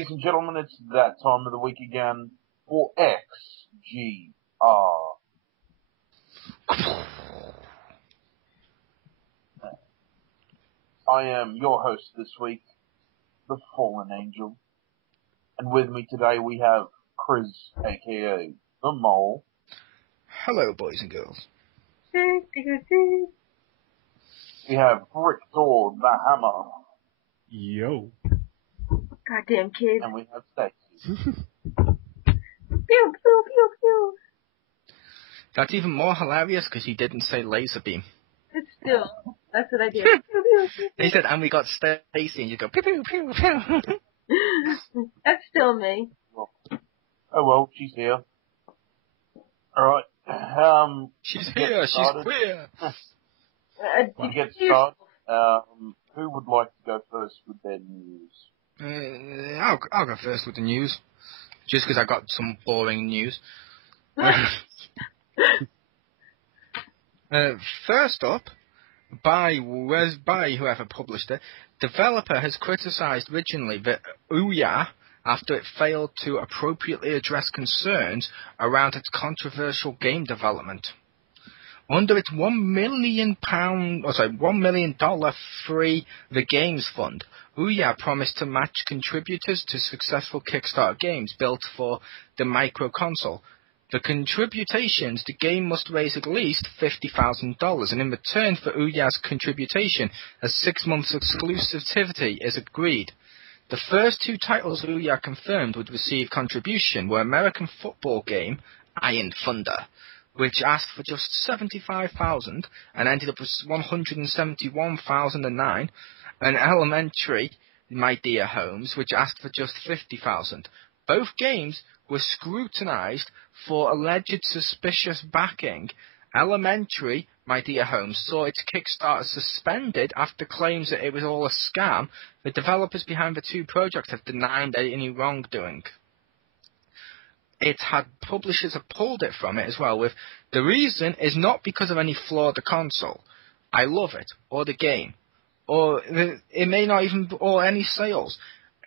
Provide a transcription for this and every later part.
Ladies and gentlemen, it's that time of the week again for XGR. I am your host this week, the Fallen Angel. And with me today we have Chris, aka the Mole. Hello, boys and girls. We have Victor, the Hammer. Yo. Goddamn kid. And we have Stacey. Pew, pew, pew, pew. That's even more hilarious because he didn't say laser beam. It's still, that's what I do. Pew, pew, pew. He said, and we got Stacey, and you go, pew, pew, pew, pew. That's still me. Oh well, she's here. Alright, She's here, she's queer. To get started, who would like to go first with their news? I'll go first with the news, just because I got some boring news. First up, by whoever published it, developer has criticized originally that Ouya after it failed to appropriately address concerns around its controversial game development. Under its $1 million Free the Games Fund, Ouya promised to match contributors to successful Kickstarter games built for the microconsole. For contributions, the game must raise at least $50,000, and in return for Ouya's contribution, a 6 months exclusivity is agreed. The first two titles Ouya confirmed would receive contribution were American football game Iron Thunder, which asked for just $75,000 and ended up with $171,009, and Elementary My Dear Homes, which asked for just $50,000. Both games were scrutinized for alleged suspicious backing. Elementary My Dear Homes saw its Kickstarter suspended after claims that it was all a scam. The developers behind the two projects have denied any wrongdoing. Publishers have pulled it from it as well, with the reason is not because of any flaw of the console. I love it, or the game, or it may not even, or any sales.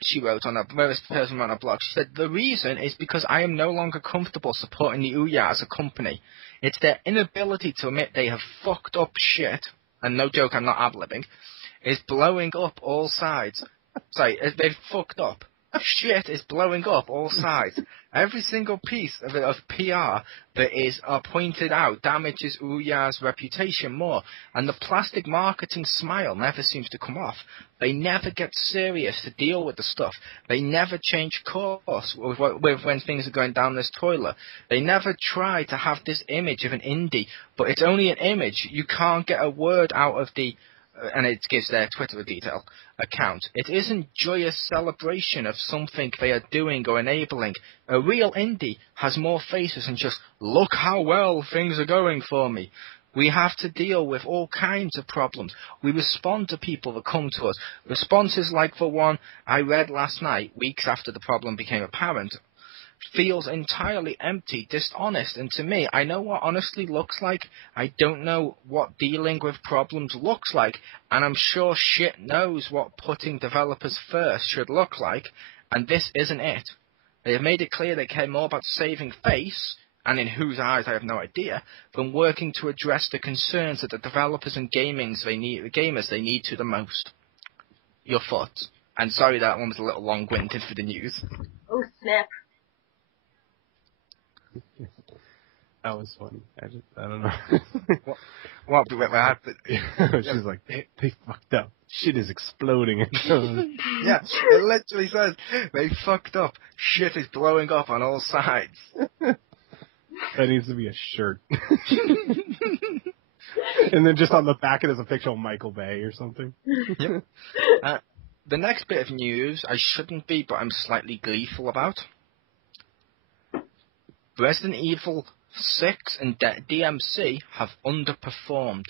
She wrote on a person on a blog. She said, the reason is because I am no longer comfortable supporting the Ouya as a company. It's their inability to admit they have fucked up shit, and no joke, I'm not ad-libbing, is blowing up all sides. Sorry, they've fucked up. Shit is blowing up all sides. Every single piece of PR that is pointed out damages Ouya's reputation more, and the plastic marketing smile never seems to come off. They never get serious to deal with the stuff. They never change course with when things are going down this toilet. They never try to have this image of an indie, but it's only an image. You can't get a word out of the... and it gives their Twitter detail account. It isn't joyous celebration of something they are doing or enabling. A real indie has more faces than just, look how well things are going for me. We have to deal with all kinds of problems. We respond to people that come to us. Responses like the one I read last night, weeks after the problem became apparent, feels entirely empty, dishonest, and to me, I know what honestly looks like. I don't know what dealing with problems looks like, and I'm sure shit knows what putting developers first should look like, and this isn't it. They have made it clear they care more about saving face, and in whose eyes I have no idea, than working to address the concerns that the developers and gamers they need to the most. Your thoughts? And sorry that one was a little long-winded for the news. Oh, snap. That was funny. I don't know. What She's like, they fucked up. Shit is exploding. Yeah, it literally says, they fucked up. Shit is blowing up on all sides. That needs to be a shirt. And then just on the back it is a picture of Michael Bay or something. Yep. The next bit of news I shouldn't be, but I'm slightly gleeful about. Resident Evil 6 and DMC have underperformed.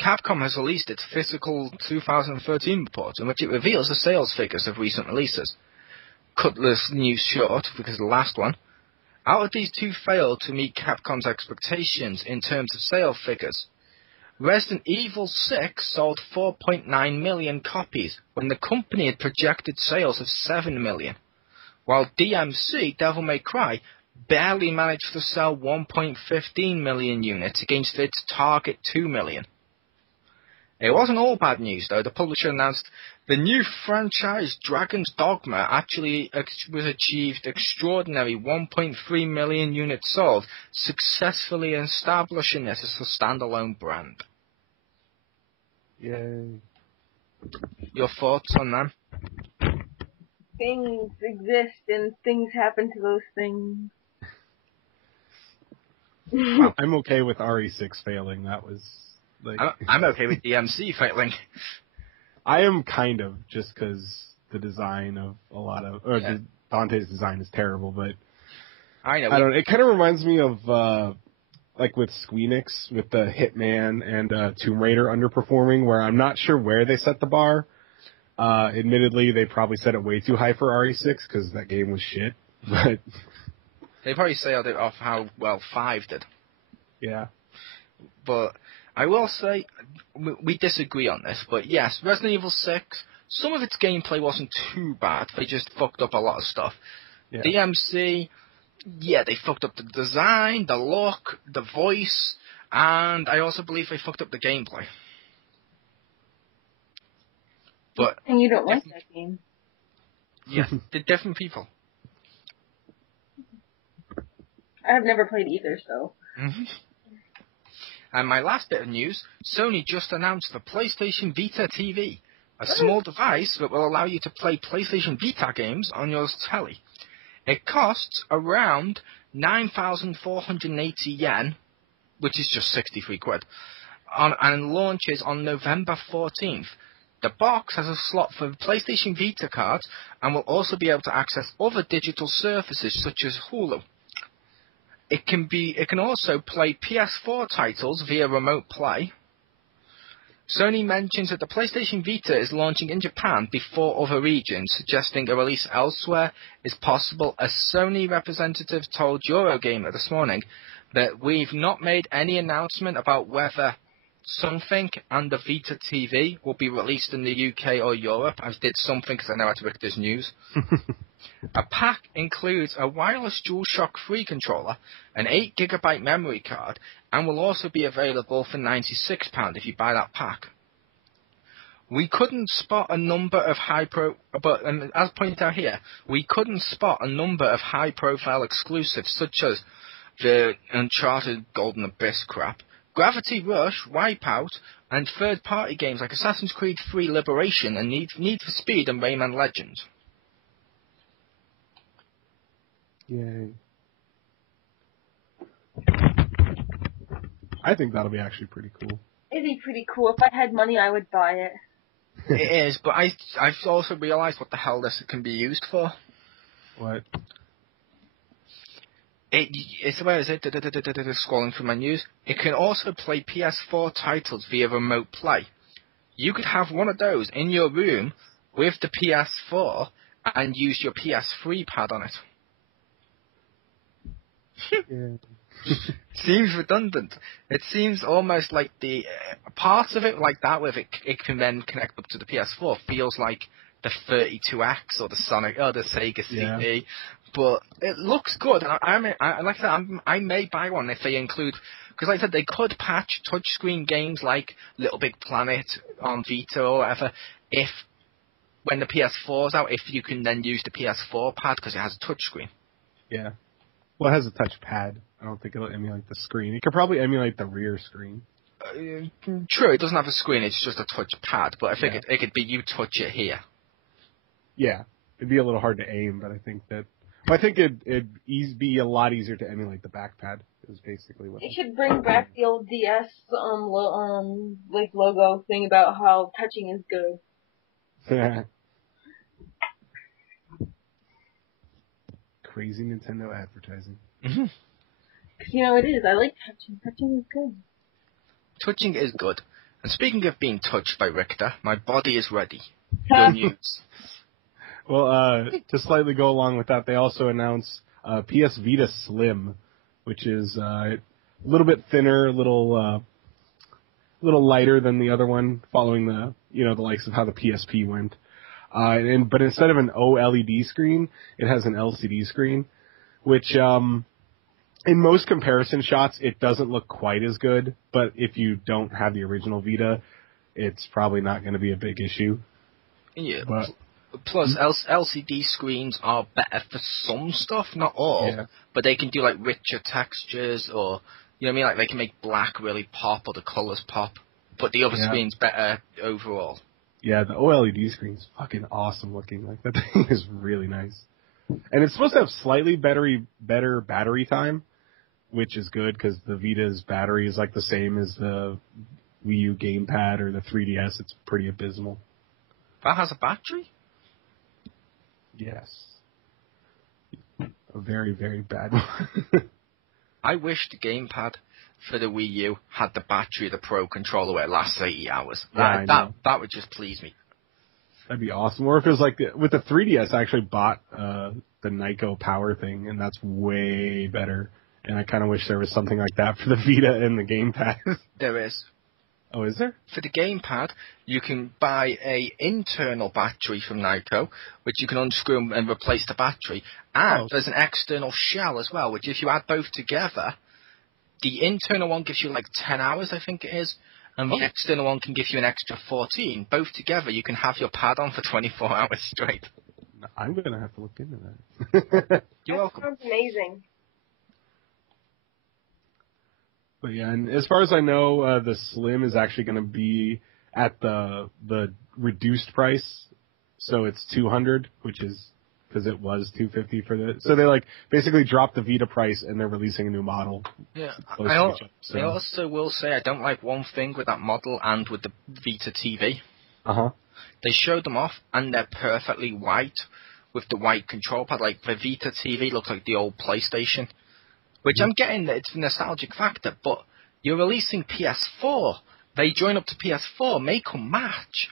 Capcom has released its fiscal 2013 report in which it reveals the sales figures of recent releases. Cut this news short because of the last one. Out of these two failed to meet Capcom's expectations in terms of sales figures. Resident Evil 6 sold 4.9 million copies when the company had projected sales of 7 million, while DMC, Devil May Cry, barely managed to sell 1.15 million units against its target 2 million. It wasn't all bad news, though. The publisher announced the new franchise Dragon's Dogma actually was achieved extraordinary 1.3 million units sold, successfully establishing it as a standalone brand. Yay. Your thoughts on them? Things exist and things happen to those things. I'm okay with RE6 failing. That was like... I'm okay with DMC failing. I am kind of, just because the design of a lot of... Dante's design is terrible, but... I know. It kind of reminds me of... like with Squeenix, with the Hitman and Tomb Raider underperforming, where I'm not sure where they set the bar. Admittedly, they probably set it way too high for RE6, because that game was shit. But they probably sailed it off how well 5 did. Yeah. But I will say, we disagree on this, but yes, Resident Evil 6, some of its gameplay wasn't too bad. They just fucked up a lot of stuff. Yeah. DMC... yeah, they fucked up the design, the look, the voice, and I also believe they fucked up the gameplay. But and you don't like that game. Yeah, they're different people. I've never played either, so. Mm-hmm. And my last bit of news, Sony just announced the PlayStation Vita TV, a small device that will allow you to play PlayStation Vita games on your telly. It costs around 9,480 yen, which is just 63 quid, and launches on November 14th. The box has a slot for PlayStation Vita cards and will also be able to access other digital services such as Hulu. It can also play PS4 titles via remote play. Sony mentions that the PlayStation Vita is launching in Japan before other regions, suggesting a release elsewhere is possible. A Sony representative told Eurogamer this morning that we've not made any announcement about whether Something and the Vita TV will be released in the UK or Europe. I did something because I know how to make this news. A pack includes a wireless DualShock 3 controller, an 8GB memory card, and will also be available for £96 if you buy that pack. We couldn't spot a number of but as pointed out here, we couldn't spot a number of high-profile exclusives such as the Uncharted Golden Abyss crap, Gravity Rush, Wipeout, and third-party games like Assassin's Creed 3 Liberation and Need for Speed and Rayman Legends. Yay. I think that'll be actually pretty cool. It'd be pretty cool. If I had money, I would buy it. It is, but I've also realised what the hell this can be used for. What? Where is it? Scrolling through my news. It can also play PS4 titles via remote play. You could have one of those in your room with the PS4 and use your PS3 pad on it. Yeah. Seems redundant. It seems almost like the parts of it like that, with it can then connect up to the PS4, feels like the 32X or the Sega CD. Yeah. But it looks good. I may buy one if they include, because like I said, they could patch touchscreen games like Little Big Planet on Vita or whatever. If when the PS4's out, if you can then use the PS4 pad because it has a touchscreen. Yeah. Well, it has a touchpad. I don't think it'll emulate the screen. It could probably emulate the rear screen. True, it doesn't have a screen. It's just a touchpad. But I think it could be you touch it here. Yeah, it'd be a little hard to aim, but I think that. I think it'd be a lot easier to emulate the back pad. Is basically what. They should bring back the old DS like logo thing about how touching is good. Crazy Nintendo advertising. Mm-hmm. You know, it is. I like touching. Touching is good. Touching is good. And speaking of being touched by Richter, my body is ready. Good news. Well, to slightly go along with that, they also announced PS Vita Slim, which is a little bit thinner, a little little lighter than the other one, following the likes of how the PSP went. But instead of an OLED screen, it has an LCD screen, which in most comparison shots it doesn't look quite as good. But if you don't have the original Vita, it's probably not going to be a big issue. Yeah. But, Plus, LCD screens are better for some stuff, not all. Yeah. But they can do like richer textures, or you know what I mean, like they can make black really pop or the colors pop. But the other screen's better overall. Yeah, the OLED screen's fucking awesome looking. Like that thing is really nice, and it's supposed to have slightly better battery time, which is good because the Vita's battery is like the same as the Wii U gamepad or the 3DS. It's pretty abysmal. That has a battery? Yes, a very, very bad one. I wish the gamepad for the Wii U had the battery of the Pro controller where it lasts 80 hours. That would just please me. That'd be awesome. Or if it was like with the 3DS, I actually bought the Nyko Power thing, and that's way better. And I kind of wish there was something like that for the Vita and the gamepad. There is. Oh, is there? For the gamepad, you can buy a internal battery from Nyko, which you can unscrew and replace the battery. And there's an external shell as well, which if you add both together, the internal one gives you like 10 hours, I think it is, and the external one can give you an extra 14. Both together, you can have your pad on for 24 hours straight. I'm going to have to look into that. You're welcome. Sounds amazing. But yeah, and as far as I know, the Slim is actually going to be at the reduced price, so it's $200, which is because it was $250 for the. So they like basically dropped the Vita price and they're releasing a new model. Yeah, I also will say I don't like one thing with that model and with the Vita TV. They showed them off and they're perfectly white with the white control pad. Like the Vita TV looks like the old PlayStation. Which I'm getting that it's a nostalgic factor, but you're releasing PS4. They join up to PS4, make them match.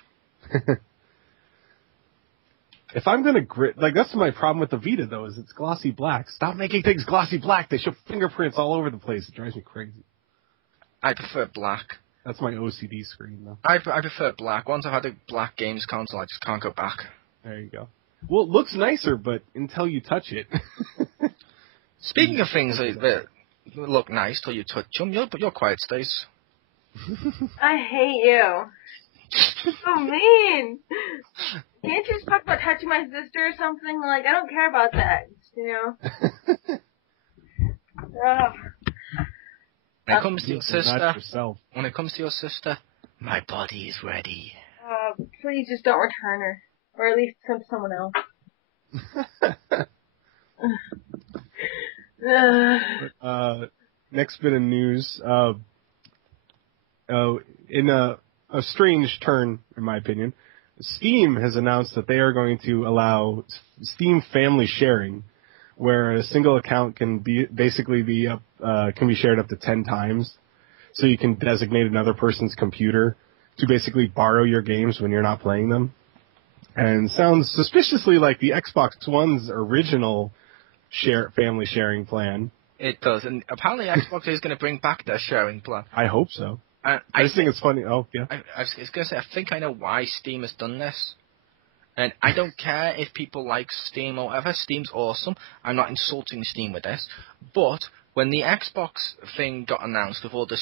If I'm gonna that's my problem with the Vita though, is it's glossy black. Stop making things glossy black. They show fingerprints all over the place. It drives me crazy. I prefer black. That's my OCD screen though. I prefer black. Once I've had a black games console, I just can't go back. There you go. Well, it looks nicer, but until you touch it. Speaking of things that look nice till you touch them, you're quiet, Stace. I hate you. So mean. Can't you just talk about touching my sister or something? Like, I don't care about that, you know? When it comes to your sister, my body is ready. Please just don't return her. Or at least send someone else. Next bit of news. In a strange turn, in my opinion, Steam has announced that they are going to allow Steam family sharing, where a single account can be shared up to 10 times. So you can designate another person's computer to basically borrow your games when you're not playing them. And sounds suspiciously like the Xbox One's original family sharing plan. It does, and apparently Xbox is going to bring back their sharing plan. I hope so. I just think it's funny. Oh, yeah. I was going to say, I think I know why Steam has done this. And I don't care if people like Steam or whatever. Steam's awesome. I'm not insulting Steam with this. But when the Xbox thing got announced with all the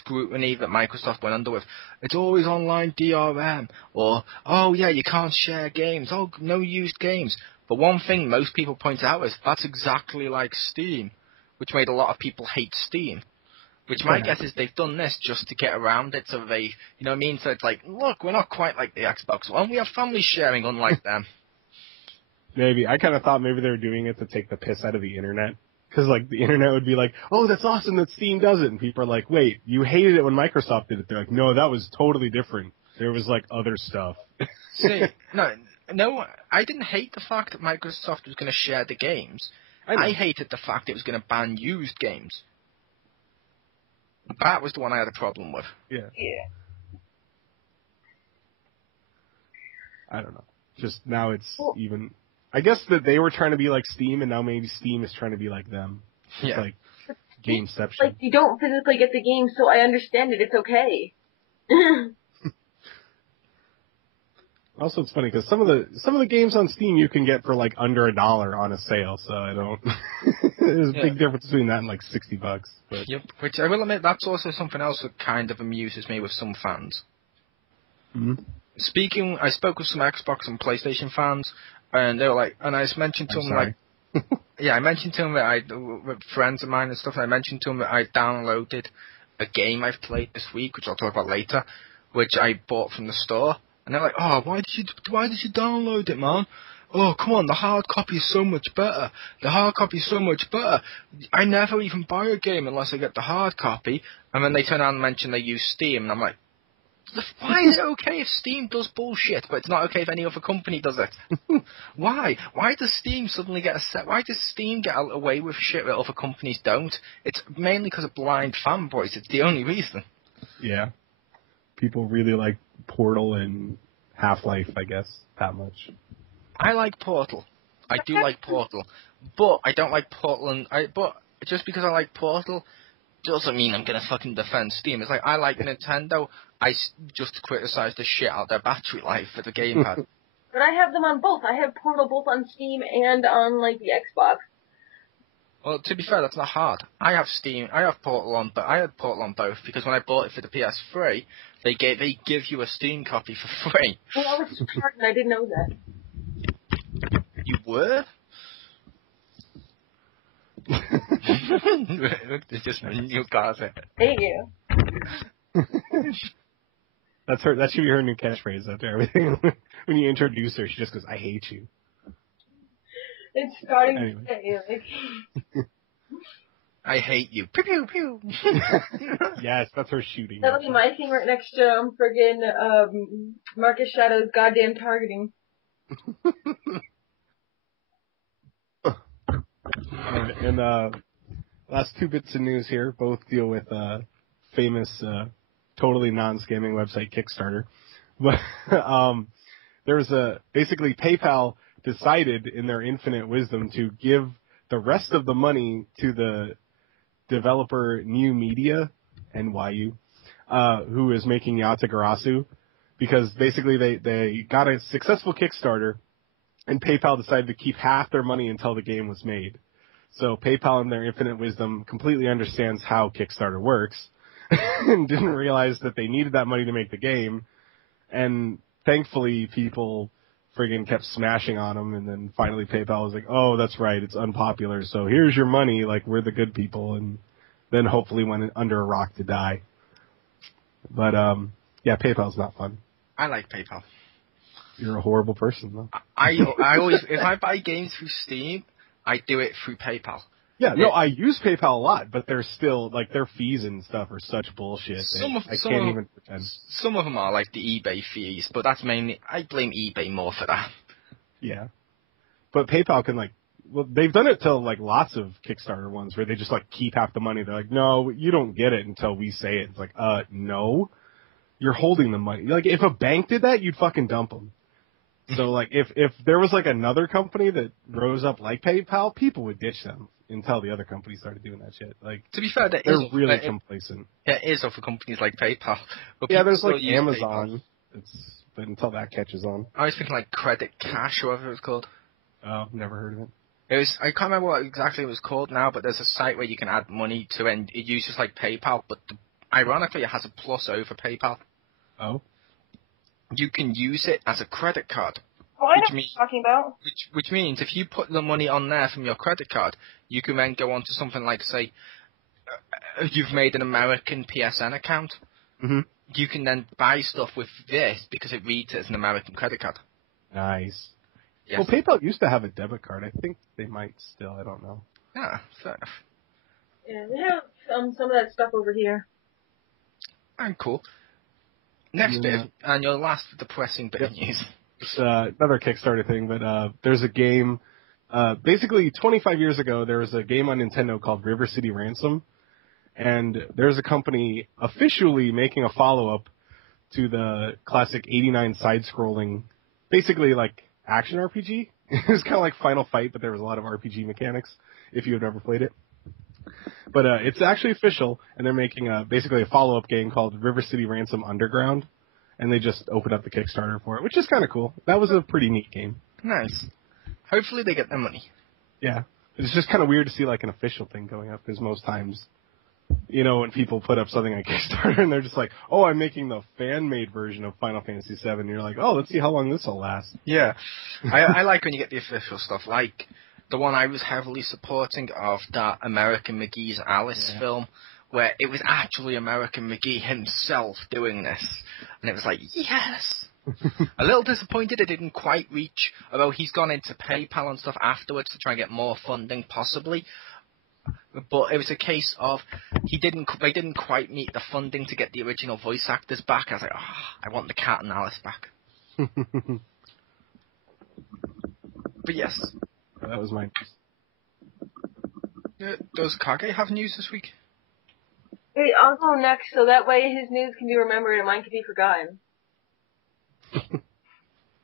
scrutiny that Microsoft went under with, it's always online DRM. Or, oh yeah, you can't share games. Oh, no used games. But one thing most people point out is that's exactly like Steam, which made a lot of people hate Steam. Which my guess is they've done this just to get around it, so they, you know what I mean? So it's like, look, we're not quite like the Xbox One. We have family sharing, unlike them. Maybe. I kind of thought maybe they were doing it to take the piss out of the internet. Because, like, the internet would be like, oh, that's awesome that Steam does it. And people are like, wait, you hated it when Microsoft did it. They're like, no, that was totally different. There was, like, other stuff. See, no, I didn't hate the fact that Microsoft was going to share the games. I hated the fact it was going to ban used games. That was the one I had a problem with. Yeah. I don't know. Just now it's even... I guess that they were trying to be like Steam, and now maybe Steam is trying to be like them. It's like Gameception. Like, you don't physically get the game, so I understand it. It's okay. Also, it's funny because some of the games on Steam you can get for like under $1 on a sale. So I don't. There's a big difference between that and like $60. But Yep. Which I will admit, that's also something else that kind of amuses me with some fans. mm-hmm. I spoke with some Xbox and PlayStation fans, and they were like, and I just mentioned to them like, I mentioned to them that with friends of mine and stuff, and I mentioned to them that I downloaded a game I've played this week, which I'll talk about later, which I bought from the store. And they're like, oh, why did you download it, man? Oh, come on, the hard copy is so much better. The hard copy is so much better. I never even buy a game unless I get the hard copy. And then they turn around and mention they use Steam, and I'm like, why is it okay if Steam does bullshit, but it's not okay if any other company does it? Why? Why does Steam suddenly get why does Steam get away with shit that other companies don't? It's mainly because of blind fanboys. It's the only reason. Yeah. People really like Portal and Half-Life, I guess, that much. I like Portal. I do like Portal. But I don't like Portal, but just because I like Portal doesn't mean I'm going to fucking defend Steam. It's like, I like Nintendo, I just criticize the shit out of their battery life for the gamepad. But I have them on both. I have Portal both on Steam and on, like, the Xbox. Well, to be fair, that's not hard. I have Steam, I have Portal on, but I had Portal on both, because when I bought it for the PS3, they give you a Steam copy for free. Well, I was smart and I didn't know that. You were? It's just a new closet. Thank you. That's her. That should be her new catchphrase after everything. When you introduce her, she just goes, "I hate you." It's starting anyway. to say, like... I hate you. Pew pew pew. Yes, that's her shooting. That'll be my thing right next to friggin' Marcus Shadow's goddamn targeting. And last two bits of news here both deal with famous, totally non-scamming website Kickstarter. But there's basically PayPal decided in their infinite wisdom to give the rest of the money to the developer New Media, NYU, who is making Yatagarasu, because basically they got a successful Kickstarter and PayPal decided to keep half their money until the game was made. So PayPal, in their infinite wisdom, completely understands how Kickstarter works and didn't realize that they needed that money to make the game. And thankfully, people friggin' kept smashing on them, and then finally PayPal was like, oh, that's right, it's unpopular, so here's your money, like, we're the good people, and then hopefully went under a rock to die. But, yeah, PayPal's not fun. I like PayPal. You're a horrible person, though. I always, if I buy games through Steam, I do it through PayPal. Yeah, no, I use PayPal a lot, but they're still, like, their fees and stuff are such bullshit. I can't even pretend. Some of them are like the eBay fees, but that's mainly, I blame eBay more for that. Yeah. But PayPal can, like, well, they've done it to, like, lots of Kickstarter ones where they just, like, keep half the money. They're like, no, you don't get it until we say it. It's like, no. You're holding the money. Like, if a bank did that, you'd fucking dump them. So, like, if there was, like, another company that rose up like PayPal, people would ditch them until the other companies started doing that shit. Like, to be fair, they're really complacent. There is other companies like PayPal. Yeah, there's, like, Amazon. But until that catches on. I was thinking, like, Credit Cash or whatever it was called. Oh, never heard of it. I can't remember what exactly it was called now, but there's a site where you can add money to, and it uses, like, PayPal, but ironically, it has a plus over PayPal. Oh? You can use it as a credit card. Oh, I know what you're talking about. Which means if you put the money on there from your credit card, you can then go on to something like, say, you've made an American PSN account. Mm-hmm. You can then buy stuff with this because it reads it as an American credit card. Nice. Yes. Well, PayPal used to have a debit card. I think they might still. I don't know. Yeah, fair enough. Yeah, they have some of that stuff over here. And cool. Next bit, and your last depressing bit of news. It's another Kickstarter thing, but there's a game. Basically, 25 years ago, there was a game on Nintendo called River City Ransom, and there's a company officially making a follow-up to the classic 89 side-scrolling, basically like action RPG. It was kind of like Final Fight, but there was a lot of RPG mechanics, if you had ever played it. But it's actually official, and they're making basically a follow-up game called River City Ransom Underground, and they just opened up the Kickstarter for it, which is kind of cool. That was a pretty neat game. Nice. Hopefully they get their money. Yeah. It's just kind of weird to see like an official thing going up, because most times, you know, when people put up something on Kickstarter and they're just like, oh, I'm making the fan-made version of Final Fantasy VII, and you're like, oh, let's see how long this will last. Yeah. I like when you get the official stuff, like the one I was heavily supporting of that American McGee's Alice film, where it was actually American McGee himself doing this. And it was like, yes! A little disappointed it didn't quite reach, although he's gone into PayPal and stuff afterwards to try and get more funding, possibly. But it was a case of they didn't quite meet the funding to get the original voice actors back. I was like, I want the Cat and Alice back. But yes. That was my news. Does Kage have news this week? Hey, I'll go next, so that way his news can be remembered and mine can be forgotten.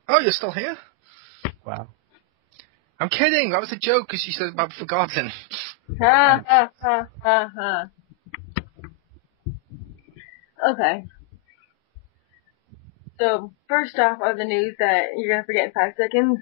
Oh, you're still here? Wow. I'm kidding. That was a joke because you said about forgotten. Ha ha ha ha ha. Okay. So, first off are the news that you're gonna forget in 5 seconds.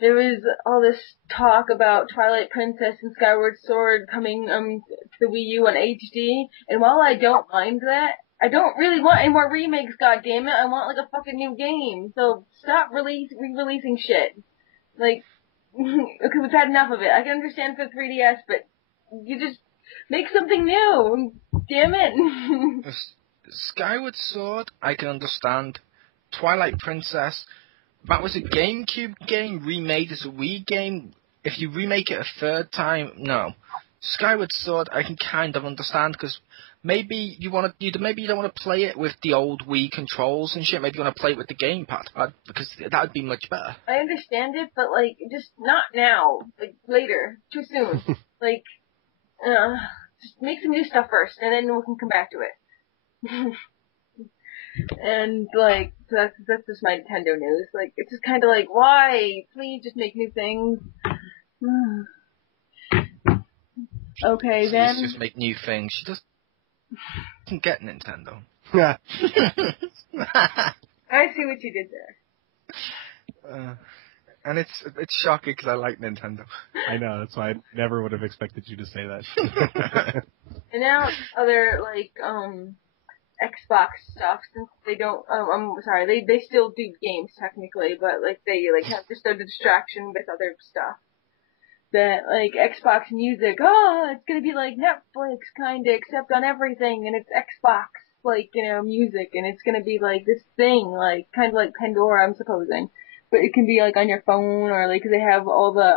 There was all this talk about Twilight Princess and Skyward Sword coming to the Wii U on HD, and while I don't mind that, I don't really want any more remakes, goddammit. I want like a fucking new game. So stop re-releasing shit. Like, okay, we've had enough of it. I can understand for 3DS, but you just make something new. Damn it. Skyward Sword, I can understand. Twilight Princess, that was a GameCube game remade as a Wii game. If you remake it a third time, no. Skyward Sword, I can kind of understand because maybe you don't want to play it with the old Wii controls and shit. Maybe you want to play it with the gamepad because that would be much better. I understand it, but like just not now. Like later, too soon. Like, just make some new stuff first, and then we can come back to it. And like that's just my Nintendo news. Like it's just kind of like, why? Please just make new things. Okay, Please then. just make new things. She doesn't get Nintendo. Yeah. I see what you did there. And it's shocking because I like Nintendo. I know, that's why I never would have expected you to say that. And now other like Xbox stuff, since they don't. I'm sorry, they still do games technically, but like they like have just a distraction with other stuff. That like Xbox Music, it's gonna be like Netflix kinda, except on everything, and it's Xbox like music, and it's gonna be like this thing, like kind of like Pandora, I'm supposing, but it can be like on your phone or like 'cause they have all the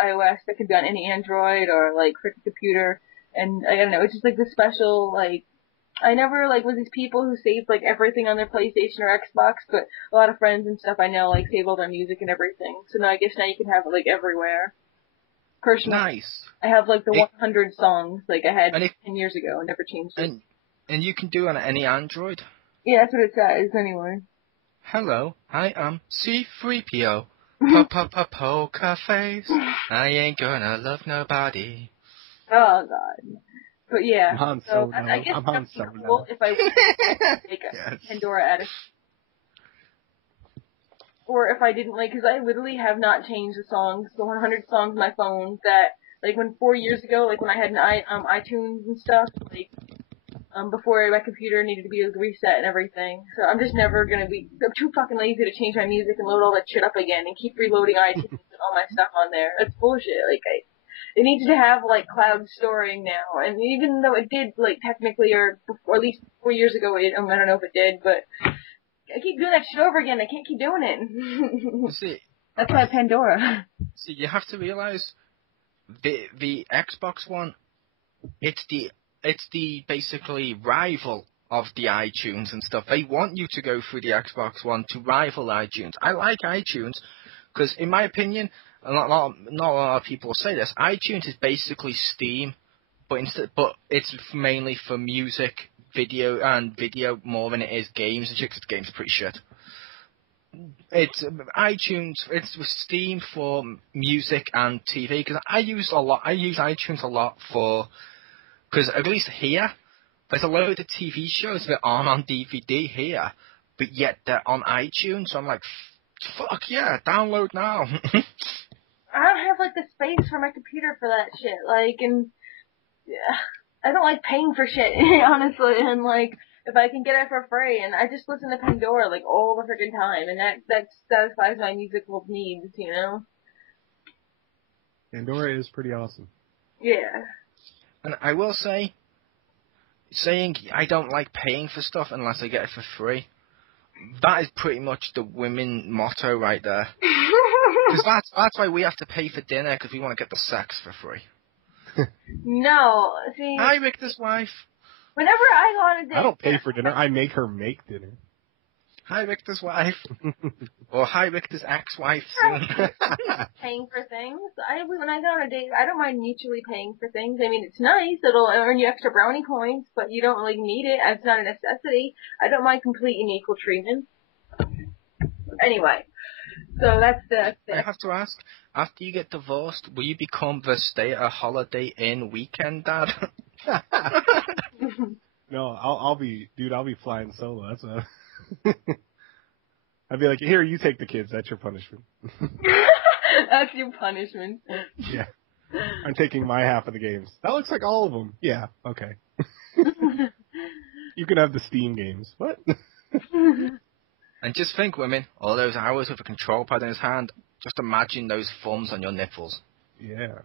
iOS that can be on any Android or like for the computer, and I don't know, it's just like this special like. I never like was these people who saved like everything on their PlayStation or Xbox, but a lot of friends and stuff I know like save all their music and everything. So now I guess now you can have it like everywhere. Personally, Nice. I have like the 100 songs like I had 10 years ago and never changed it. And you can do it on any Android? Yeah, that's what it says anyway. Hello, I am C3PO. Poker face. I ain't gonna love nobody. Oh god. But yeah, so I guess that'd be cool if I make a Pandora edit. Or if I didn't because I literally have not changed the songs, the 100 songs on my phone that, like when 4 years ago, like when I had an iTunes and stuff, like, before my computer needed to be reset and everything. So I'm just never gonna I'm too fucking lazy to change my music and load all that shit up again and keep reloading iTunes and all my stuff on there. That's bullshit. Like, it needs to have, like, cloud storing now. And even though it did, like, technically, or at least 4 years ago, I don't know if it did, but I keep doing that shit over again. I can't keep doing it. See, that's why Pandora. See, you have to realize the Xbox One, it's the basically rival of the iTunes and stuff. They want you to go through the Xbox One to rival iTunes. I like iTunes because, in my opinion, not a lot of people say this. iTunes is basically Steam, but it's mainly for music, video more than it is games and shit. 'Cause the games are pretty shit. It's iTunes. It's Steam for music and TV because I use iTunes a lot because at least here there's a load of TV shows that aren't on DVD here, but yet they're on iTunes. So I'm like, fuck yeah, download now. I don't have like the space for my computer for that shit. Like, and yeah, I don't like paying for shit, honestly. And like, if I can get it for free, and I just listen to Pandora like all the freaking time, and that satisfies my musical needs, you know. Pandora is pretty awesome. Yeah. And I will say, saying I don't like paying for stuff unless I get it for free, that is pretty much the women motto right there. Because that's why we have to pay for dinner, because we want to get the sex for free. No, see. Hi, Victor's wife. Whenever I go on a date, I don't pay for dinner. I make her make dinner. Hi, Victor's wife. Or hi, Victor's ex-wife soon. Paying for things. When I go on a date, I don't mind mutually paying for things. I mean, it's nice. It'll earn you extra brownie points, but you don't really need it. It's not a necessity. I don't mind complete and equal treatment. Anyway, so that's the thing. I have to ask, after you get divorced, will you become the stay-at-a-Holiday Inn weekend dad? No, I'll be flying solo. That's what I'd be like, here, you take the kids. That's your punishment. That's your punishment. Yeah. I'm taking my half of the games. That looks like all of them. Yeah, okay. You can have the Steam games. What? And just think, women, all those hours with a control pad in his hand, just imagine those thumbs on your nipples. Yeah.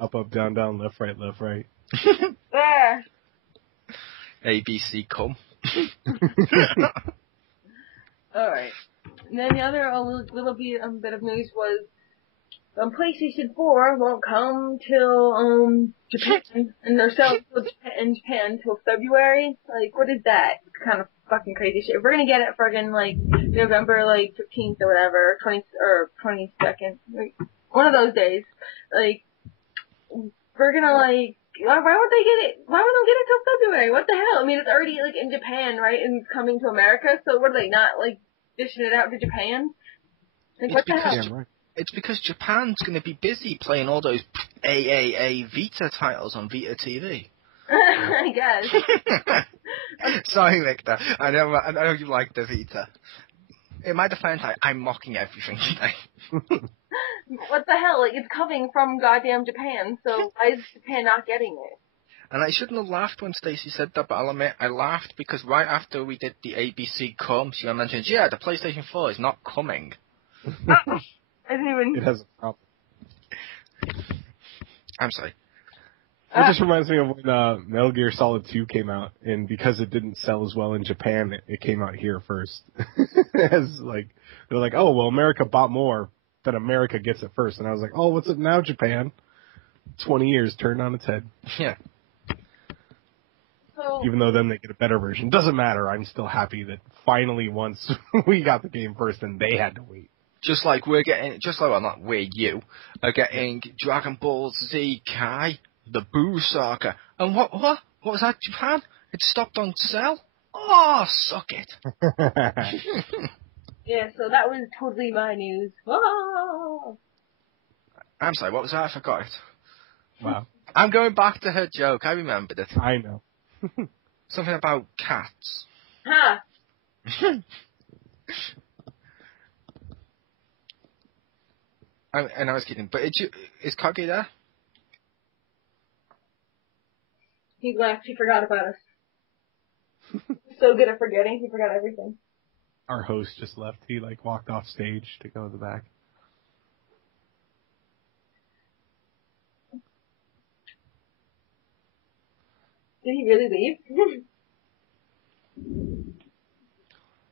Up, up, down, down, left, right, left, right. There. ABC, come. Alright. And then the other little bit of news was PlayStation 4 won't come till Japan, and they're selling in Japan till February. Like, what is that? It's kind of fucking crazy shit. If we're gonna get it friggin' like November 15th or whatever, 22nd, like, one of those days, like, we're gonna why won't they get it? Why won't they get it till February? What the hell? I mean, it's already like in Japan, right? And it's coming to America, so what are they not like dishing it out to Japan? Like, what the hell? Yeah, right. It's because Japan's going to be busy playing all those AAA Vita titles on Vita TV. I guess. Sorry, Victor. I know you like the Vita. In my defense, I'm mocking everything today. What the hell? Like, it's coming from goddamn Japan, so why is Japan not getting it? And I shouldn't have laughed when Stacey said that, but I'll admit I laughed because right after we did the ABC Come, she mentioned, yeah, the PlayStation 4 is not coming. I didn't even... It has a problem. I'm sorry. It just reminds me of when Metal Gear Solid 2 came out, and because it didn't sell as well in Japan, it came out here first. They're like, oh, well, America bought more, then America gets it first. And I was like, oh, what's it now, Japan? 20 years turned on its head. Yeah. So, Even though then they get a better version. Doesn't matter. I'm still happy that finally once we got the game first and they had to wait. You are getting Dragon Ball Z Kai, the Boo Saga. And what was that, Japan? It stopped on sale? Oh, suck it. yeah, so that was totally my news. Oh. I'm sorry, what was that? I forgot it. Wow. I'm going back to her joke. I remembered it. I know. Something about cats. Ha! And I was kidding, but is Kage there? He left. He forgot about us. He's so good at forgetting. He forgot everything. Our host just left. He walked off stage to go to the back. Did he really leave?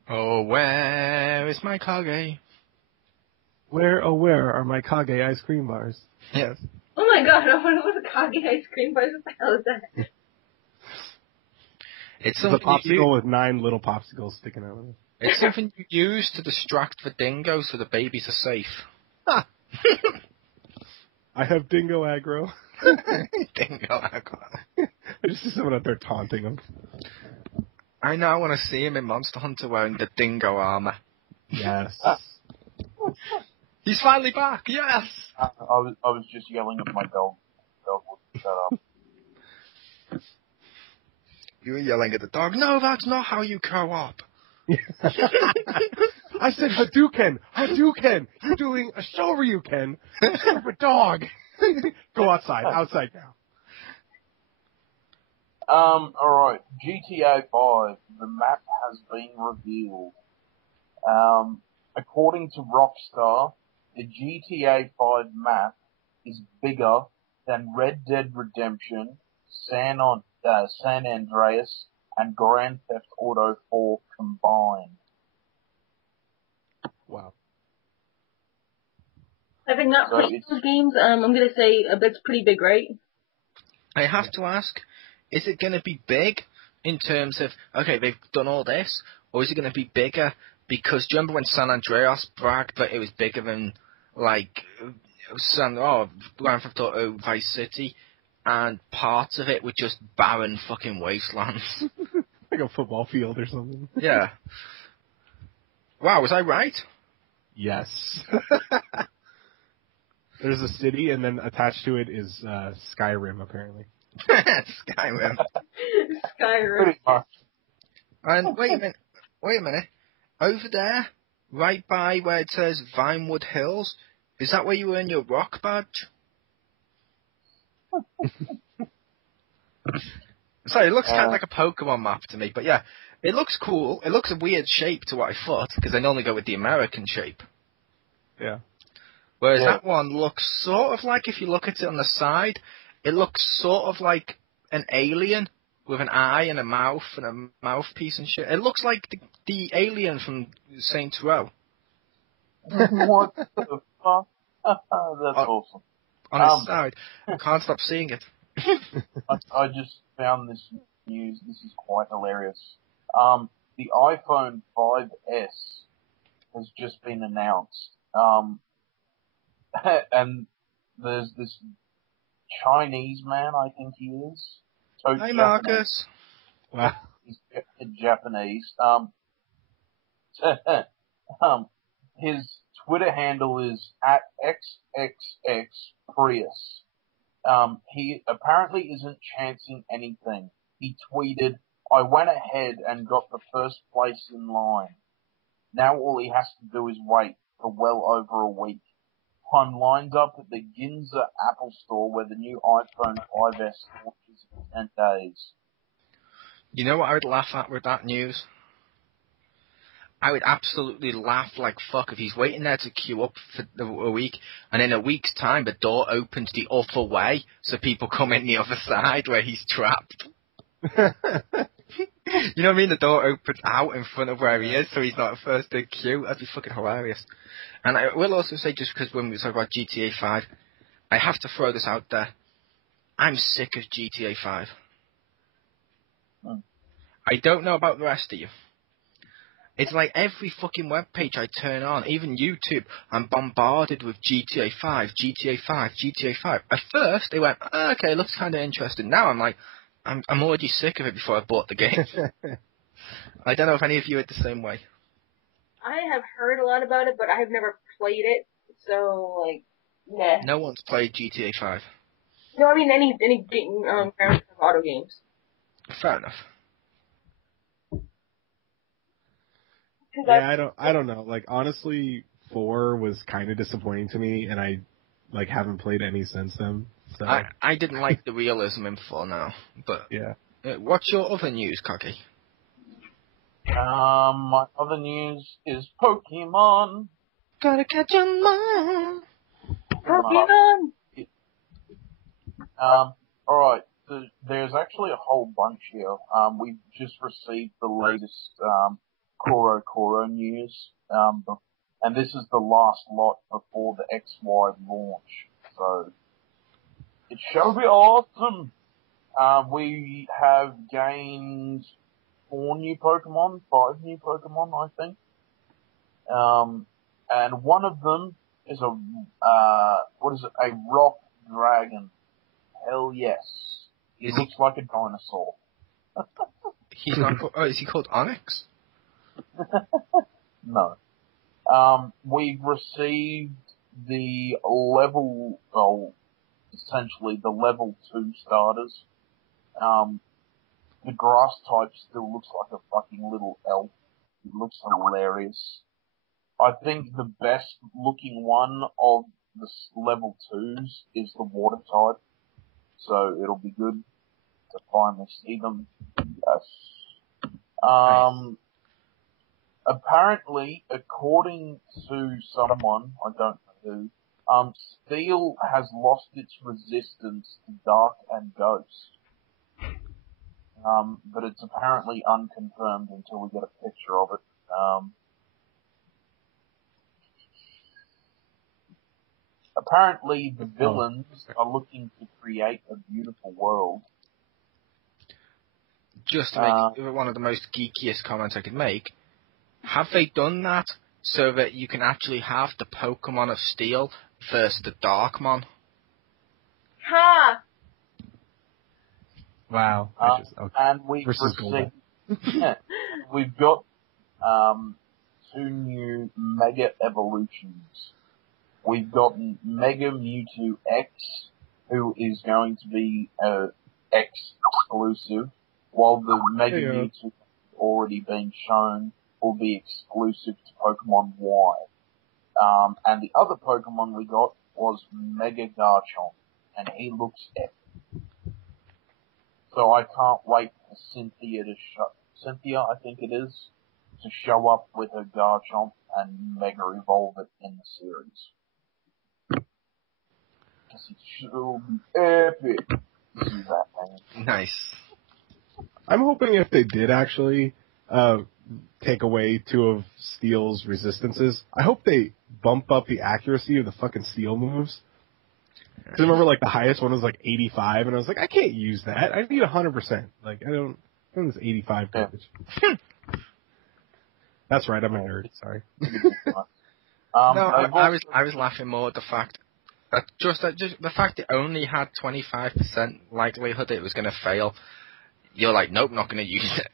Oh, where is my Kage? Where are my Kage ice cream bars? Yes. Oh my god, I wonder what a Kage ice cream bar is. What the hell is that? It's a something popsicle with 9 little popsicles sticking out of it. It's something you use to distract the dingo so the babies are safe. Ha! I have dingo aggro. Dingo aggro. I just see someone out there taunting them. I now want to see him in Monster Hunter wearing the dingo armor. Yes. He's finally back, yes! I was just yelling at my dog. Dog would shut up. You were yelling at the dog, no, that's not how you co-op. I said Hadouken! Hadouken! You're doing a Shoryuken! Stupid dog! Go outside now. Alright. GTA 5, the map has been revealed. According to Rockstar, the GTA 5 map is bigger than Red Dead Redemption, San Andreas, and Grand Theft Auto 4 combined. Wow. Having not played those games, I'm gonna say it's pretty big, right? I have to ask, is it going to be big in terms of, okay, they've done all this, or is it going to be bigger because, do you remember when San Andreas bragged that it was bigger than, like, Grand Theft Auto Vice City, and parts of it were just barren fucking wastelands? Like a football field or something. Yeah. Wow, was I right? Yes. There's a city, and then attached to it is Skyrim, apparently. Skyrim. Skyrim. Pretty much. And wait a minute. Over there, right by where it says Vinewood Hills, is that where you earn your rock badge? Sorry, it looks kind of like a Pokemon map to me, but yeah, it looks cool. It looks a weird shape to what I thought, because I normally go with the American shape. Yeah. Whereas that one looks sort of like, if you look at it on the side, it looks sort of like an alien with an eye and a mouth and a mouthpiece and shit. It looks like the alien from Saints Row. What the fuck? That's awesome. On its side. I can't stop seeing it. I just found this news. This is quite hilarious. The iPhone 5S has just been announced. And there's this Chinese man, I think he is. Hi, Marcus. Wow. He's Japanese. His Twitter handle is @XXXPrius. He apparently isn't chancing anything. He tweeted, "I went ahead and got the first place in line. Now all he has to do is wait for well over a week. I'm lined up at the Ginza Apple Store where the new iPhone 5S launches in 10 days. You know what I would laugh at with that news? I would absolutely laugh like fuck if he's waiting there to queue up for a week, and in a week's time the door opens the other way so people come in the other side where he's trapped. You know what I mean? The door opens out in front of where he is so he's not first in queue. That'd be fucking hilarious. And I will also say, just because when we talk about GTA 5, I have to throw this out there. I'm sick of GTA 5. I don't know about the rest of you. It's like every fucking webpage I turn on, even YouTube, I'm bombarded with GTA 5, GTA 5, GTA 5. At first, they went, okay, looks kind of interesting. Now I'm like, I'm already sick of it before I bought the game. I don't know if any of you are the same way. I have heard a lot about it, but I have never played it, so, like, nah. No one's played GTA 5. No, I mean any game, Grand Theft Auto games. Fair enough. Yeah, I don't know. Like, honestly, 4 was kind of disappointing to me, and I, like, haven't played any since then. So. I didn't like the realism in 4 now, but... Yeah. What's your other news, Cocky? My other news is Pokemon. Gotta catch 'em all. Pokemon! Alright, so there's actually a whole bunch here. We've just received the latest, Koro news, and this is the last lot before the XY launch, so it shall be awesome. We have gained 5 new Pokemon, I think. And one of them is a rock dragon. Hell yes. He looks like a dinosaur. He's not called... Oh, is he called Onyx? No. We've received the level, well, essentially the level 2 starters. The grass type still looks like a fucking little elf. It looks hilarious. I think the best looking one of the level 2s is the water type. So it'll be good to finally see them. Yes. Apparently, according to someone, I don't know who, steel has lost its resistance to dark and ghost. But it's apparently unconfirmed until we get a picture of it. Apparently the villains are looking to create a beautiful world. Just to make one of the most geekiest comments I could make, have they done that so that you can actually have the Pokemon of Steel versus the Darkmon? Ha! Wow. And we've we've got 2 new Mega Evolutions. We've got Mega Mewtwo X, who is going to be X exclusive, while the Mega Mewtwo already been shown will be exclusive to Pokemon Y. And the other Pokemon we got was Mega Garchomp, and he looks epic. So I can't wait for Cynthia, I think it is, to show up with her Garchomp and Mega Evolve it in the series. Because it should be epic to see that, man. Nice. I'm hoping if they did actually take away 2 of Steel's resistances, I hope they bump up the accuracy of the fucking Steel moves. Because I remember, like, the highest one was, like, 85, and I was like, I can't use that. I need 100%. Like, I don't this 85 garbage. That's right, I'm a nerd. Sorry. No, I was laughing more at the fact that just the fact it only had 25% likelihood it was going to fail. You're like, nope, not going to use it.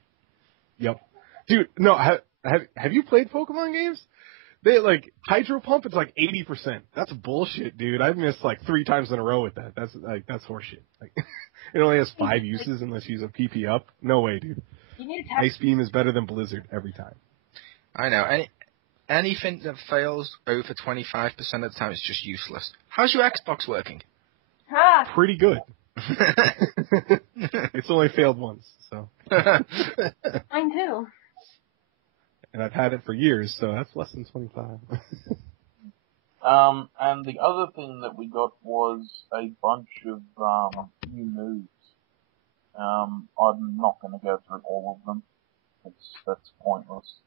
Yep. Dude, no, have you played Pokemon games? They, like, Hydro Pump, it's like 80%. That's bullshit, dude. I've missed, like, 3 times in a row with that. That's horseshit. Like, it only has 5 uses unless you use a PP up. No way, dude. Ice Beam is better than Blizzard every time. I know. Anything that fails over 25% of the time is just useless. How's your Xbox working? Ha! Pretty good. It's only failed once, so. Mine too. And I've had it for years, so that's less than 25. And the other thing that we got was a bunch of new moves. I'm not going to go through all of them. That's pointless.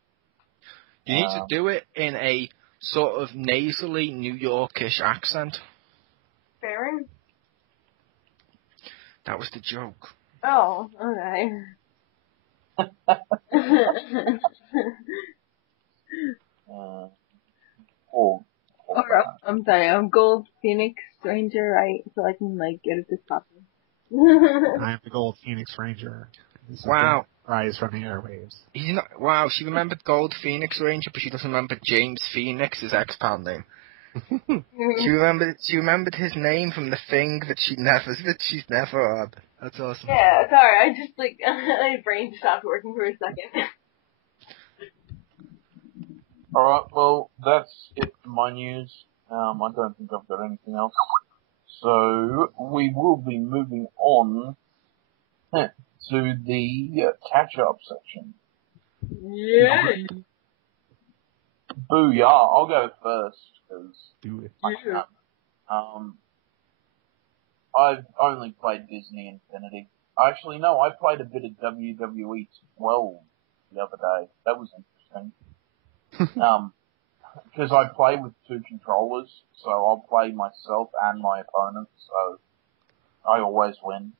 You need to do it in a sort of nasally New Yorkish accent. Baron? That was the joke. Oh, okay. I'm sorry, I'm Gold Phoenix Ranger, right? So I can, like, get it this properly. I am the Gold Phoenix Ranger. Wow. Rise from the airwaves. Wow, she remembered Gold Phoenix Ranger, but she doesn't remember James Phoenix, his Xpound name. She remembered his name from the thing that she's never had. That's awesome. Yeah, sorry, I just, like, my brain stopped working for a second. Alright, well, that's it for my news. I don't think I've got anything else. So, we will be moving on to the catch-up section. Yeah. Booyah! I'll go first, because Do it. I can. I've only played Disney Infinity. Actually, no, I played a bit of WWE 12 the other day. That was interesting. Because I play with 2 controllers, so I'll play myself and my opponent, so I always win.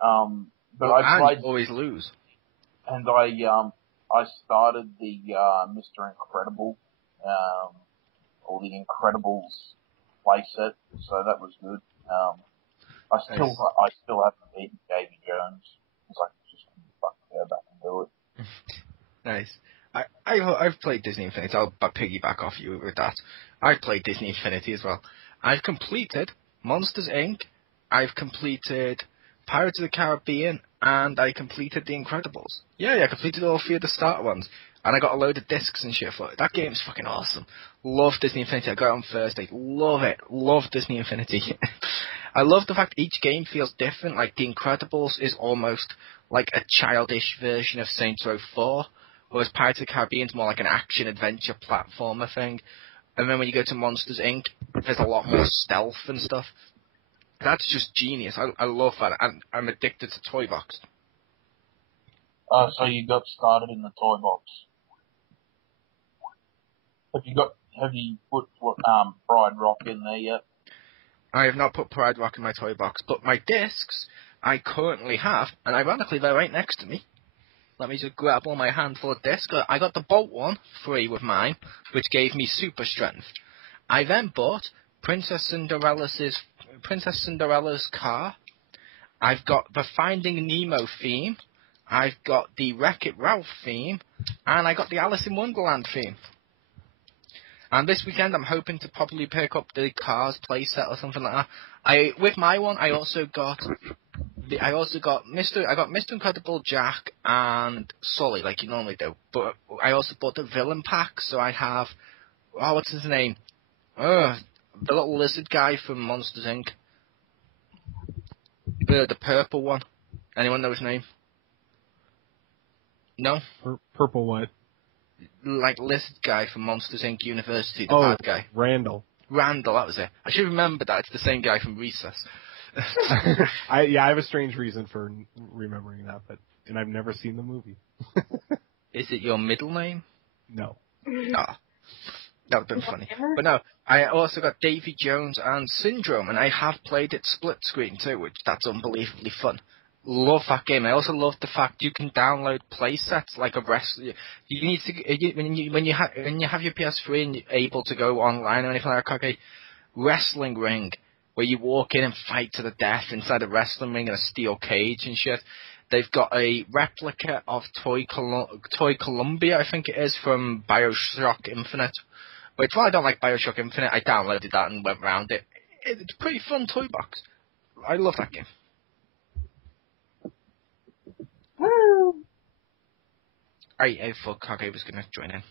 But I played... you always lose. And I started the Mr. Incredible, or the Incredibles playset, so that was good. I still haven't beaten Davy Jones, because I do it. Nice. I've played Disney Infinity. I'll piggyback off you with that. I've played Disney Infinity as well. I've completed Monsters Inc. I've completed Pirates of the Caribbean, and I completed The Incredibles. Yeah, I completed all 3 of the starter ones. And I got a load of discs and shit for it. That game's fucking awesome. Love Disney Infinity. I got it on Thursday. Love it. Love Disney Infinity. I love the fact each game feels different. Like, The Incredibles is almost like a childish version of Saints Row 4, whereas Pirates of the Caribbean's more like an action-adventure platformer thing. And then when you go to Monsters, Inc., there's a lot more stealth and stuff. That's just genius. I love that. I'm addicted to Toy Box. So you got started in the toy box. Have you put Pride Rock in there yet? I have not put Pride Rock in my toy box, but my discs I currently have, and ironically they're right next to me. Let me just grab all my handful of discs. I got the Bolt one free with mine, which gave me super strength. I then bought Princess Cinderella's car. I've got the Finding Nemo theme. I've got the Wreck-It Ralph theme, and I got the Alice in Wonderland theme. And this weekend, I'm hoping to probably pick up the Cars playset or something like that. With my one, I got Mr. Incredible, Jack, and Sully, like you normally do. But I also bought the villain pack, so I have, what's his name? The little lizard guy from Monsters Inc. The purple one. Anyone know his name? No? Purple what? Like lizard guy from Monsters Inc. University, the bad guy. Randall, that was it. I should remember that. It's the same guy from Recess. I have a strange reason for remembering that, and I've never seen the movie. Is it your middle name? No. Ah, that would have been funny. But no, I also got Davy Jones and Syndrome, and I have played it split screen too, which that's unbelievably fun. Love that game. I also love the fact you can download play sets like a wrestler. You need to when you have your PS3 and you're able to go online or anything like that. Okay, wrestling ring where you walk in and fight to the death inside a wrestling ring in a steel cage and shit. They've got a replica of Toy Columbia, I think it is, from BioShock Infinite. Which, while I don't like BioShock Infinite, I downloaded that and went round it. It's a pretty fun toy box. I love that game. Woo! I thought Kage was going to join in.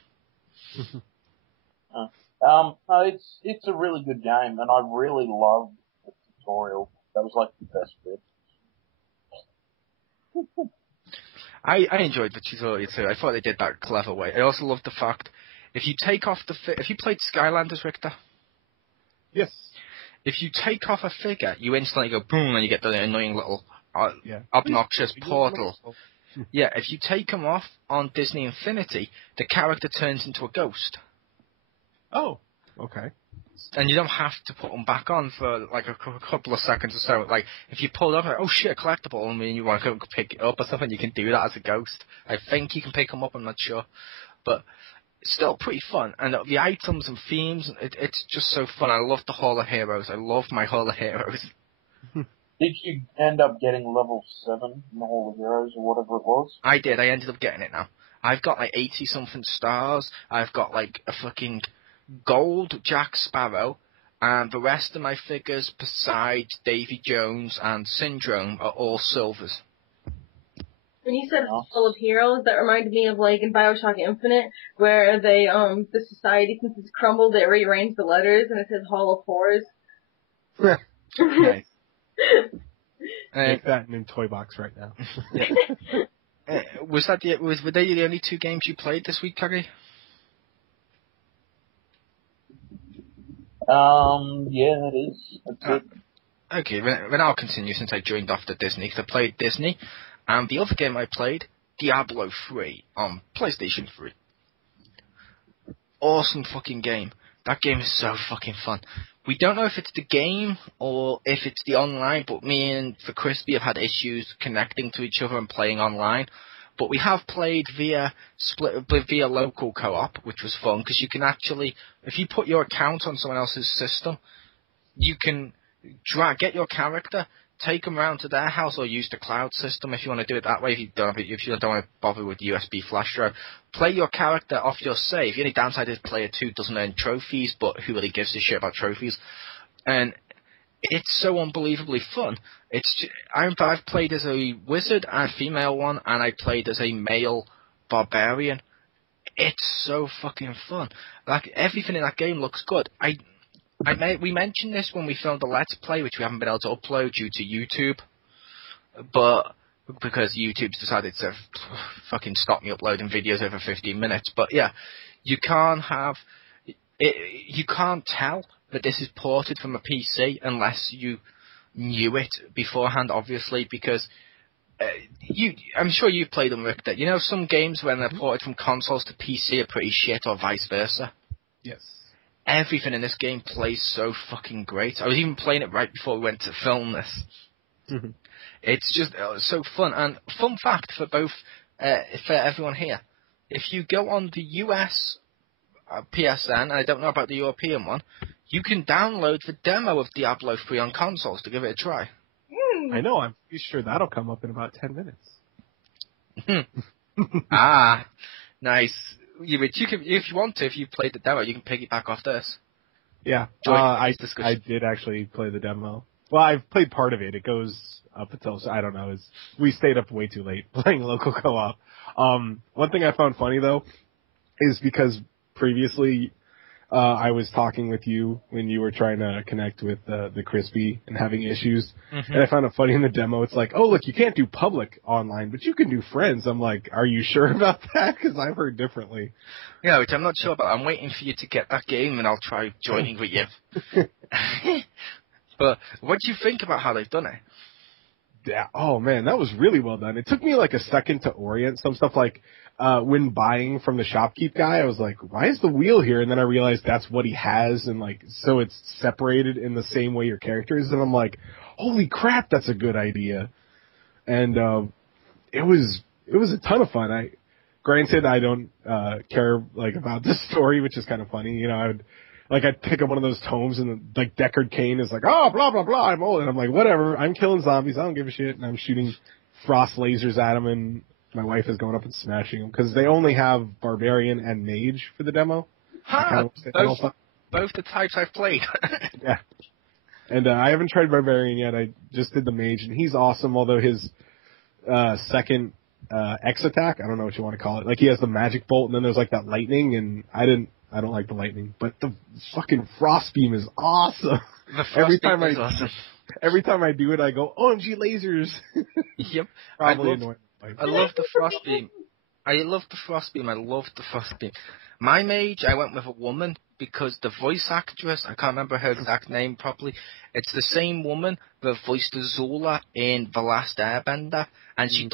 It's a really good game, and I really loved the tutorial. That was like the best bit. I enjoyed the tutorial too. I thought they did that clever way. I also loved the fact if you take off if you played Skylanders, Richter. Yes. If you take off a figure, you instantly go boom, and you get the annoying little obnoxious portal. Yeah, if you take them off on Disney Infinity, the character turns into a ghost. Oh, okay. And you don't have to put them back on for like a couple of seconds or so. Like, if you pull it up, like, oh shit, a collectible, and you want to go pick it up or something, you can do that as a ghost. I think you can pick them up, I'm not sure. But it's still pretty fun. And the items and themes, it's just so fun. I love the Hall of Heroes. I love my Hall of Heroes. Did you end up getting level 7 in the Hall of Heroes or whatever it was? I did. I ended up getting it now. I've got like 80-something stars. I've got like a fucking gold Jack Sparrow. And the rest of my figures, besides Davy Jones and Syndrome, are all silvers. When you said Hall of Heroes, that reminded me of like in BioShock Infinite, where they the society, since it's crumbled, they rearranged the letters and it says Hall of Horrors. Nice. Make that in a toy box right now. Were they the only 2 games you played this week, Kage? Yeah, it is. That's it. Okay, then I'll continue since I joined after Disney, because I played Disney, and the other game I played, Diablo 3, on PlayStation 3. Awesome fucking game. That game is so fucking fun. We don't know if it's the game or if it's the online, but me and the Crispy have had issues connecting to each other and playing online. But we have played via local co-op, which was fun, because you can actually, if you put your account on someone else's system, you can get your character take them round to their house or use the cloud system if you want to do it that way. If you don't want to bother with USB flash drive, play your character off your save. The only downside is player 2 doesn't earn trophies, but who really gives a shit about trophies? And it's so unbelievably fun. I've played as a wizard and a female one, and I played as a male barbarian. It's so fucking fun. Like, everything in that game looks good. We mentioned this when we filmed the Let's Play, which we haven't been able to upload due to YouTube, but because YouTube's decided to fucking stop me uploading videos over 15 minutes. But yeah, you can't tell that this is ported from a PC unless you knew it beforehand, obviously, because I'm sure you've played them, Rick, that you know some games when they're ported from consoles to PC are pretty shit or vice versa. Yes. Everything in this game plays so fucking great. I was even playing it right before we went to film this. Mm-hmm. It's just so fun. And fun fact for for everyone here, if you go on the US PSN, I don't know about the European one, you can download the demo of Diablo 3 on consoles to give it a try. I know, I'm pretty sure that'll come up in about 10 minutes. Ah, nice. If you want to, if you played the demo, you can piggyback off this. Yeah, I did actually play the demo. Well, I've played part of it. It goes up until, I don't know, we stayed up way too late playing local co-op. One thing I found funny, though, is because previously I was talking with you when you were trying to connect with the Crispy and having issues. Mm-hmm. And I found it funny in the demo. It's like, oh, look, you can't do public online, but you can do friends. I'm like, are you sure about that? Because I've heard differently. Yeah, which I'm not sure about. I'm waiting for you to get that game, and I'll try joining with you. But what do you think about how they've done it? Yeah. Oh, man, that was really well done. It took me like a second to orient some stuff. Like when buying from the shopkeep guy, I was like, why is the wheel here? And then I realized that's what he has, and like so it's separated in the same way your character is. And I'm like, holy crap, that's a good idea. And it was a ton of fun. Granted, I don't care like about this story, which is kind of funny. You know, I'd pick up one of those tomes and like Deckard Cain is like, oh, blah, blah, blah, I'm old. And I'm like, whatever, I'm killing zombies, I don't give a shit. And I'm shooting frost lasers at them, and my wife is going up and smashing them. Because they only have Barbarian and Mage for the demo. Both the types I've played. Yeah. And I haven't tried Barbarian yet, I just did the Mage, and he's awesome, although his second X attack, I don't know what you want to call it. Like, he has the magic bolt, and then there's like that lightning, and I don't like the lightning, but the fucking frost beam is awesome. Every time I do it, I go, OMG lasers. Yep. Probably annoying. I love the frost beam. I love the frost beam. My mage, I went with a woman because the voice actress, I can't remember her exact name properly, it's the same woman that voiced Azula in The Last Airbender, and she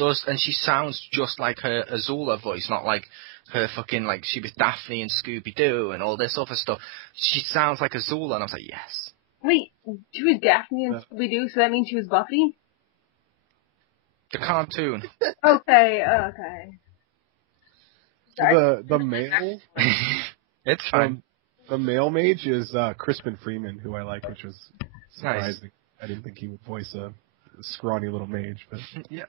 sounds just like her Azula voice, not like her fucking, like, she was Daphne and Scooby-Doo and all this other stuff. She sounds like Azula, and I was like, yes. Wait, she was Daphne and Scooby-Doo, so that means she was Buffy? The cartoon. Okay. The male... It's fine. The male mage is Crispin Freeman, who I like, which was surprising. Nice. I didn't think he would voice a scrawny little mage, but... Yeah.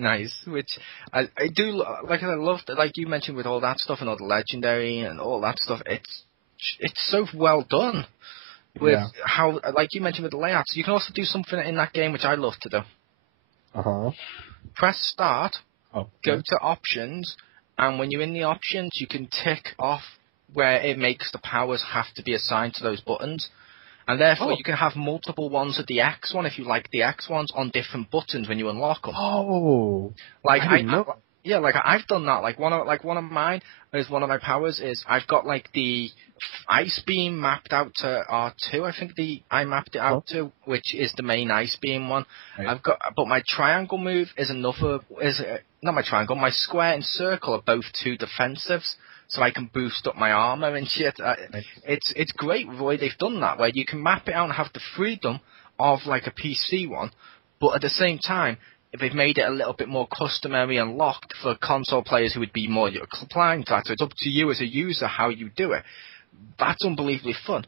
Nice, which I do like. I love that, like you mentioned, with all that stuff and all the legendary and all that stuff. It's so well done with how, like you mentioned, with the layouts. You can also do something in that game which I love to do. Press start, go to options, and when you're in the options, you can tick off where it makes the powers have to be assigned to those buttons. And therefore, you can have multiple ones of the X one, if you like the X ones, on different buttons when you unlock them. Oh, like I didn't know. Yeah, like I've done that. Like one of mine is one of my powers is I've got like the ice beam mapped out to R2. I think I mapped it out to, which is the main ice beam one. Right. But my triangle move is not my triangle. My square and circle are both two defensives. So I can boost up my armor and shit. It's great the way they've done that, where you can map it out and have the freedom of like a PC one, but at the same time, if they've made it a little bit more customary and locked for console players who would be more inclined to that. So it's up to you as a user how you do it. That's unbelievably fun.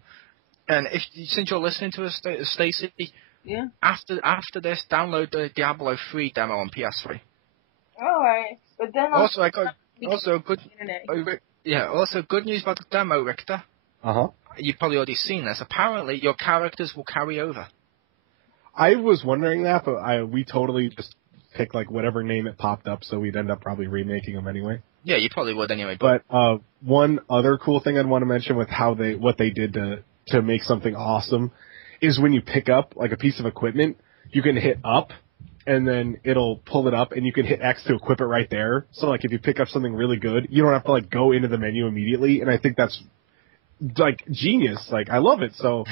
And since you're listening to us, Stacey, Yeah. After this, download the Diablo 3 demo on PS3. Alright. But then Also, good news about the demo, Richter. Uh-huh. You've probably already seen this. Apparently, your characters will carry over. I was wondering that, but we totally just picked like whatever name it popped up, so we'd end up probably remaking them anyway. Yeah, you probably would anyway. But one other cool thing I'd want to mention with what they did to make something awesome is when you pick up like a piece of equipment, you can hit up and then it'll pull it up and you can hit X to equip it right there. So like if you pick up something really good, you don't have to like go into the menu immediately, and I think that's like genius. Like I love it. So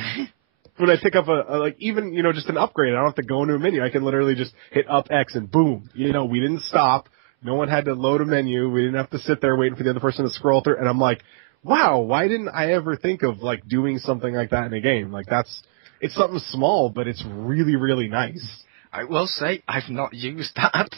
when I pick up a like even, just an upgrade, I don't have to go into a menu. I can literally just hit up X and boom. We didn't stop. No one had to load a menu. We didn't have to sit there waiting for the other person to scroll through. And I'm like, wow, why didn't I ever think of like doing something like that in a game? Like it's something small, but it's really, really nice. I will say, I've not used that.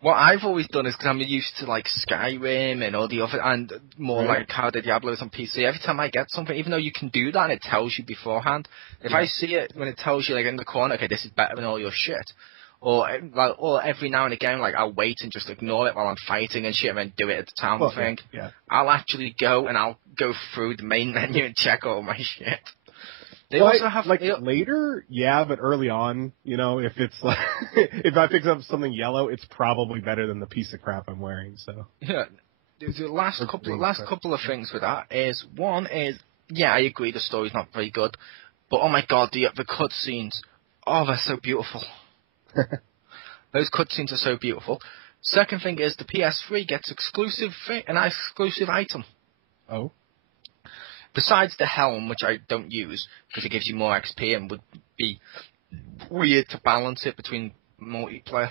What I've always done is, because I'm used to like Skyrim and all the other, and more like how the Diablo's on PC, every time I get something, even though you can do that and it tells you beforehand, if I see it when it tells you like in the corner, okay, this is better than all your shit, or every now and again, like I'll wait and just ignore it while I'm fighting and shit and then do it at the town thing. Yeah. I'll actually go and I'll go through the main menu and check all my shit. They also have later, yeah, but early on, if it's like if I pick up something yellow, it's probably better than the piece of crap I'm wearing. So yeah, the last couple of things with that is one is I agree the story's not very good, but oh my god the cutscenes, they're so beautiful. Those cutscenes are so beautiful. Second thing is the PS3 gets an exclusive item. Oh. Besides the helm, which I don't use because it gives you more XP and would be weird to balance it between multiplayer.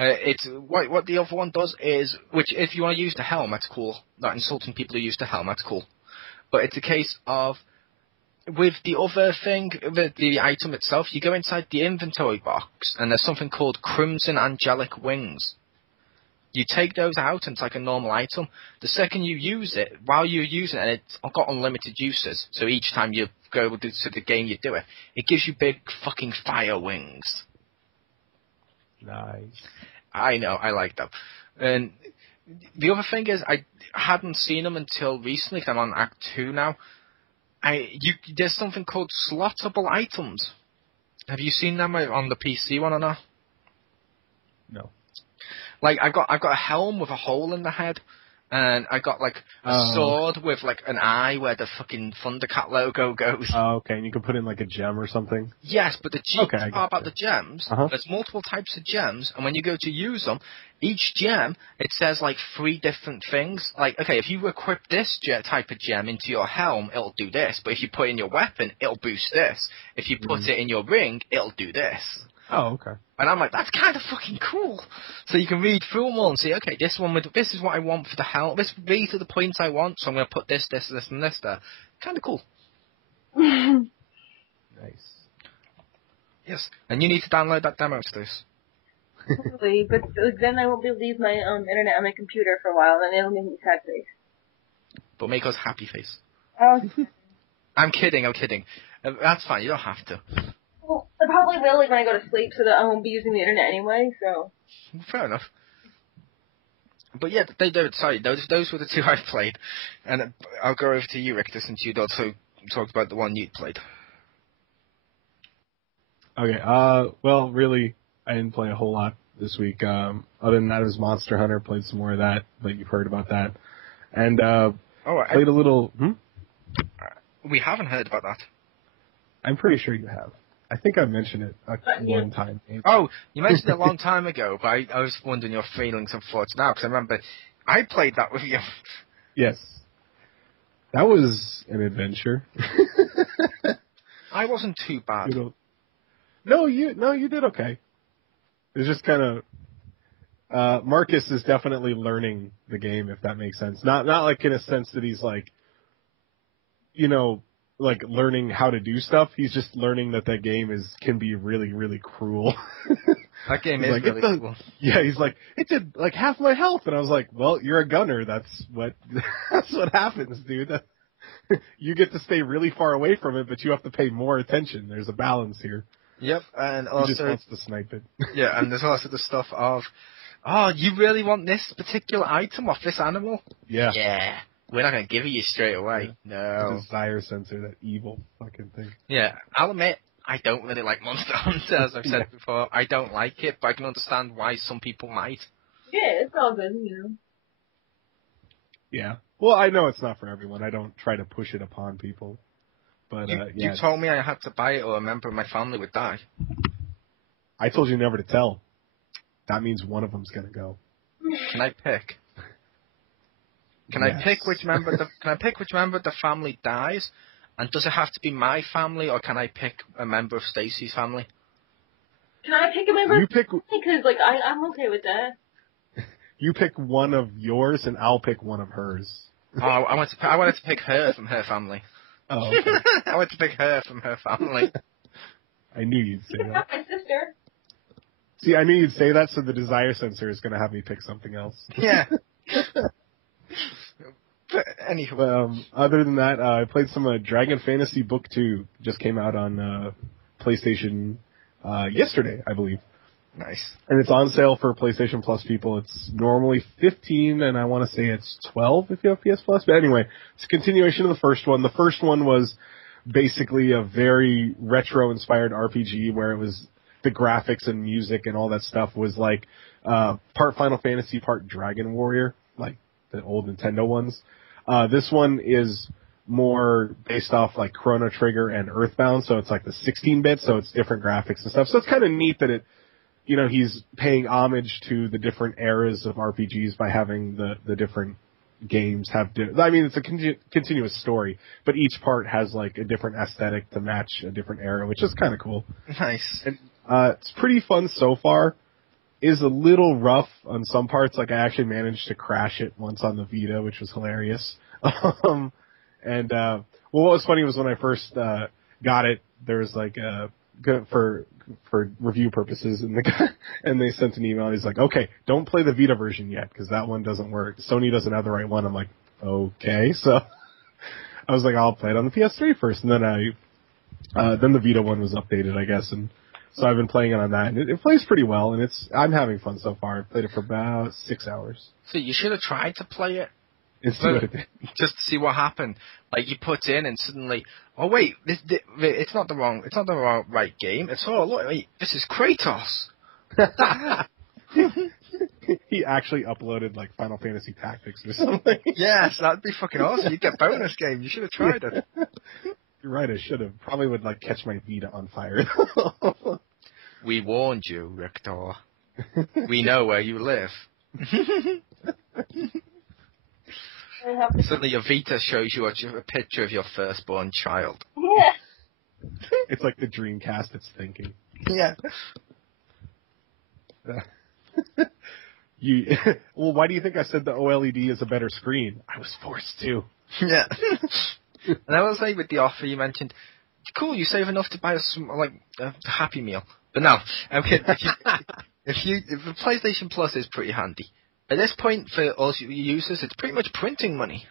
It's what the other one does is, which if you want to use the helm, that's cool. Not insulting people who use the helm, that's cool. But it's a case of with the other thing, the item itself, you go inside the inventory box and there's something called Crimson Angelic Wings. You take those out and it's like a normal item. The second you use it, while you're using it, and it's got unlimited uses, so each time you go to the game you do it, it gives you big fucking fire wings. Nice. I know, I like them. And the other thing is, I hadn't seen them until recently, because I'm on Act 2 now. There's something called slottable items. Have you seen them on the PC one or not? No. Like, I've got a helm with a hole in the head, and I got like a sword with like an eye where the fucking Thundercat logo goes. Oh, okay, and you can put in like a gem or something? Yes, but the part about the gems, there's multiple types of gems, and when you go to use them, each gem, it says like 3 different things. Like, okay, if you equip this type of gem into your helm, it'll do this, but if you put it in your weapon, it'll boost this. If you put it in your ring, it'll do this. Oh, okay. And I'm like, that's kind of fucking cool. So you can read through them all and see, okay, this is what I want for the helm. These are the points I want, so I'm going to put this, and this there. Kind of cool. Nice. Yes. And you need to download that demo, Stu's. Probably, but then I won't be able to use my internet on my computer for a while, and it'll make me sad face. But make us happy face. Oh. I'm kidding. That's fine, you don't have to. Well, I probably will when I go to sleep, so that I won't be using the internet anyway, so... Fair enough. But yeah, those were the 2 I've played. And I'll go over to you, Richter, since you'd also talked about the one you'd played. Okay, well, really, I didn't play a whole lot this week. Other than that, it was Monster Hunter, played some more of that, but you've heard about that. And, played a little... We haven't heard about that. I'm pretty sure you have. I think I mentioned it one time. Oh, you mentioned it a long time ago, but I was wondering your feelings and thoughts now, because I remember I played that with you. Yes. That was an adventure. I wasn't too bad. No, you did okay. It's just kind of... Marcus is definitely learning the game, if that makes sense. Not like in a sense that he's like, like learning how to do stuff. He's just learning that game can be really, really cruel. That game is really cool. Yeah, he's like, it did like half my health, and I was like, well, you're a gunner. That's what happens, dude. You get to stay really far away from it, but you have to pay more attention. There's a balance here. Yep, and He just also, wants to snipe it. yeah, and there's also the stuff of, oh, you really want this particular item off this animal? Yeah. Yeah. We're not going to give it you straight away. The No. desire sensor, that evil fucking thing. Yeah, I'll admit, I don't really like Monster Hunter, as I've said before. I don't like it, but I can understand why some people might. Yeah, it's all good, you know. Yeah. Well, I know it's not for everyone. I don't try to push it upon people. But, You told me I had to buy it or a member of my family would die. I told you never to tell. That means one of them's gonna go. Can I pick? Can Yes. I pick which member of the family dies? And does it have to be my family, or can I pick a member of Stacy's family? Can I pick a member? You pick. Because, like, I'm okay with that. You pick one of yours, and I'll pick one of hers. Oh, I wanted to pick her from her family. Oh, okay. I wanted to pick her from her family. I knew you'd say that. My sister. See, I knew you'd say that, so the desire sensor is going to have me pick something else. Yeah. But anywho. Other than that, I played some Dragon Fantasy Book 2. Just came out on PlayStation yesterday, I believe. Nice. And it's on sale for PlayStation Plus people. It's normally $15, and I want to say it's $12 if you have PS Plus. But anyway, it's a continuation of the first one. The first one was basically a very retro-inspired RPG where it was the graphics and music and all that stuff was like part Final Fantasy, part Dragon Warrior, like the old Nintendo ones. This one is more based off like Chrono Trigger and Earthbound, so it's like the 16-bit, so it's different graphics and stuff. So it's kind of neat that it, you know, he's paying homage to the different eras of RPGs by having the different games have. I mean, it's a continuous story, but each part has like a different aesthetic to match a different era, which is kind of cool. Nice. And it's pretty fun so far. Is a little rough on some parts. Like I actually managed to crash it once on the Vita, which was hilarious. Well, what was funny was when I first got it, there was like for review purposes, and they sent an email. And he's like, "Okay, don't play the Vita version yet because that one doesn't work. Sony doesn't have the right one." I'm like, "Okay." So I was like, "I'll play it on the PS3 first," and then then the Vita one was updated, I guess, and so I've been playing it on that, and it plays pretty well, and I'm having fun so far. I've played it for about 6 hours. So you should have tried to play it. It's just to see what happened. Like you put in and suddenly, oh wait, it's not the right game. It's look, wait, this is Kratos. He actually uploaded like Final Fantasy Tactics or something. Yes, that'd be fucking awesome. You'd get bonus game. You should have tried it. You're right, I should have. Probably would like catch my Vita on fire. We warned you, Richter. We know where you live. Suddenly your Vita shows you a picture of your firstborn child. Yeah. It's like the Dreamcast it's thinking. Yeah. Well, why do you think I said the OLED is a better screen? I was forced to. Yeah. And I will say with the offer you mentioned, cool, you save enough to buy a Happy Meal. But no, I'm kidding. If the PlayStation Plus is pretty handy. At this point, for all users, it's pretty much printing money.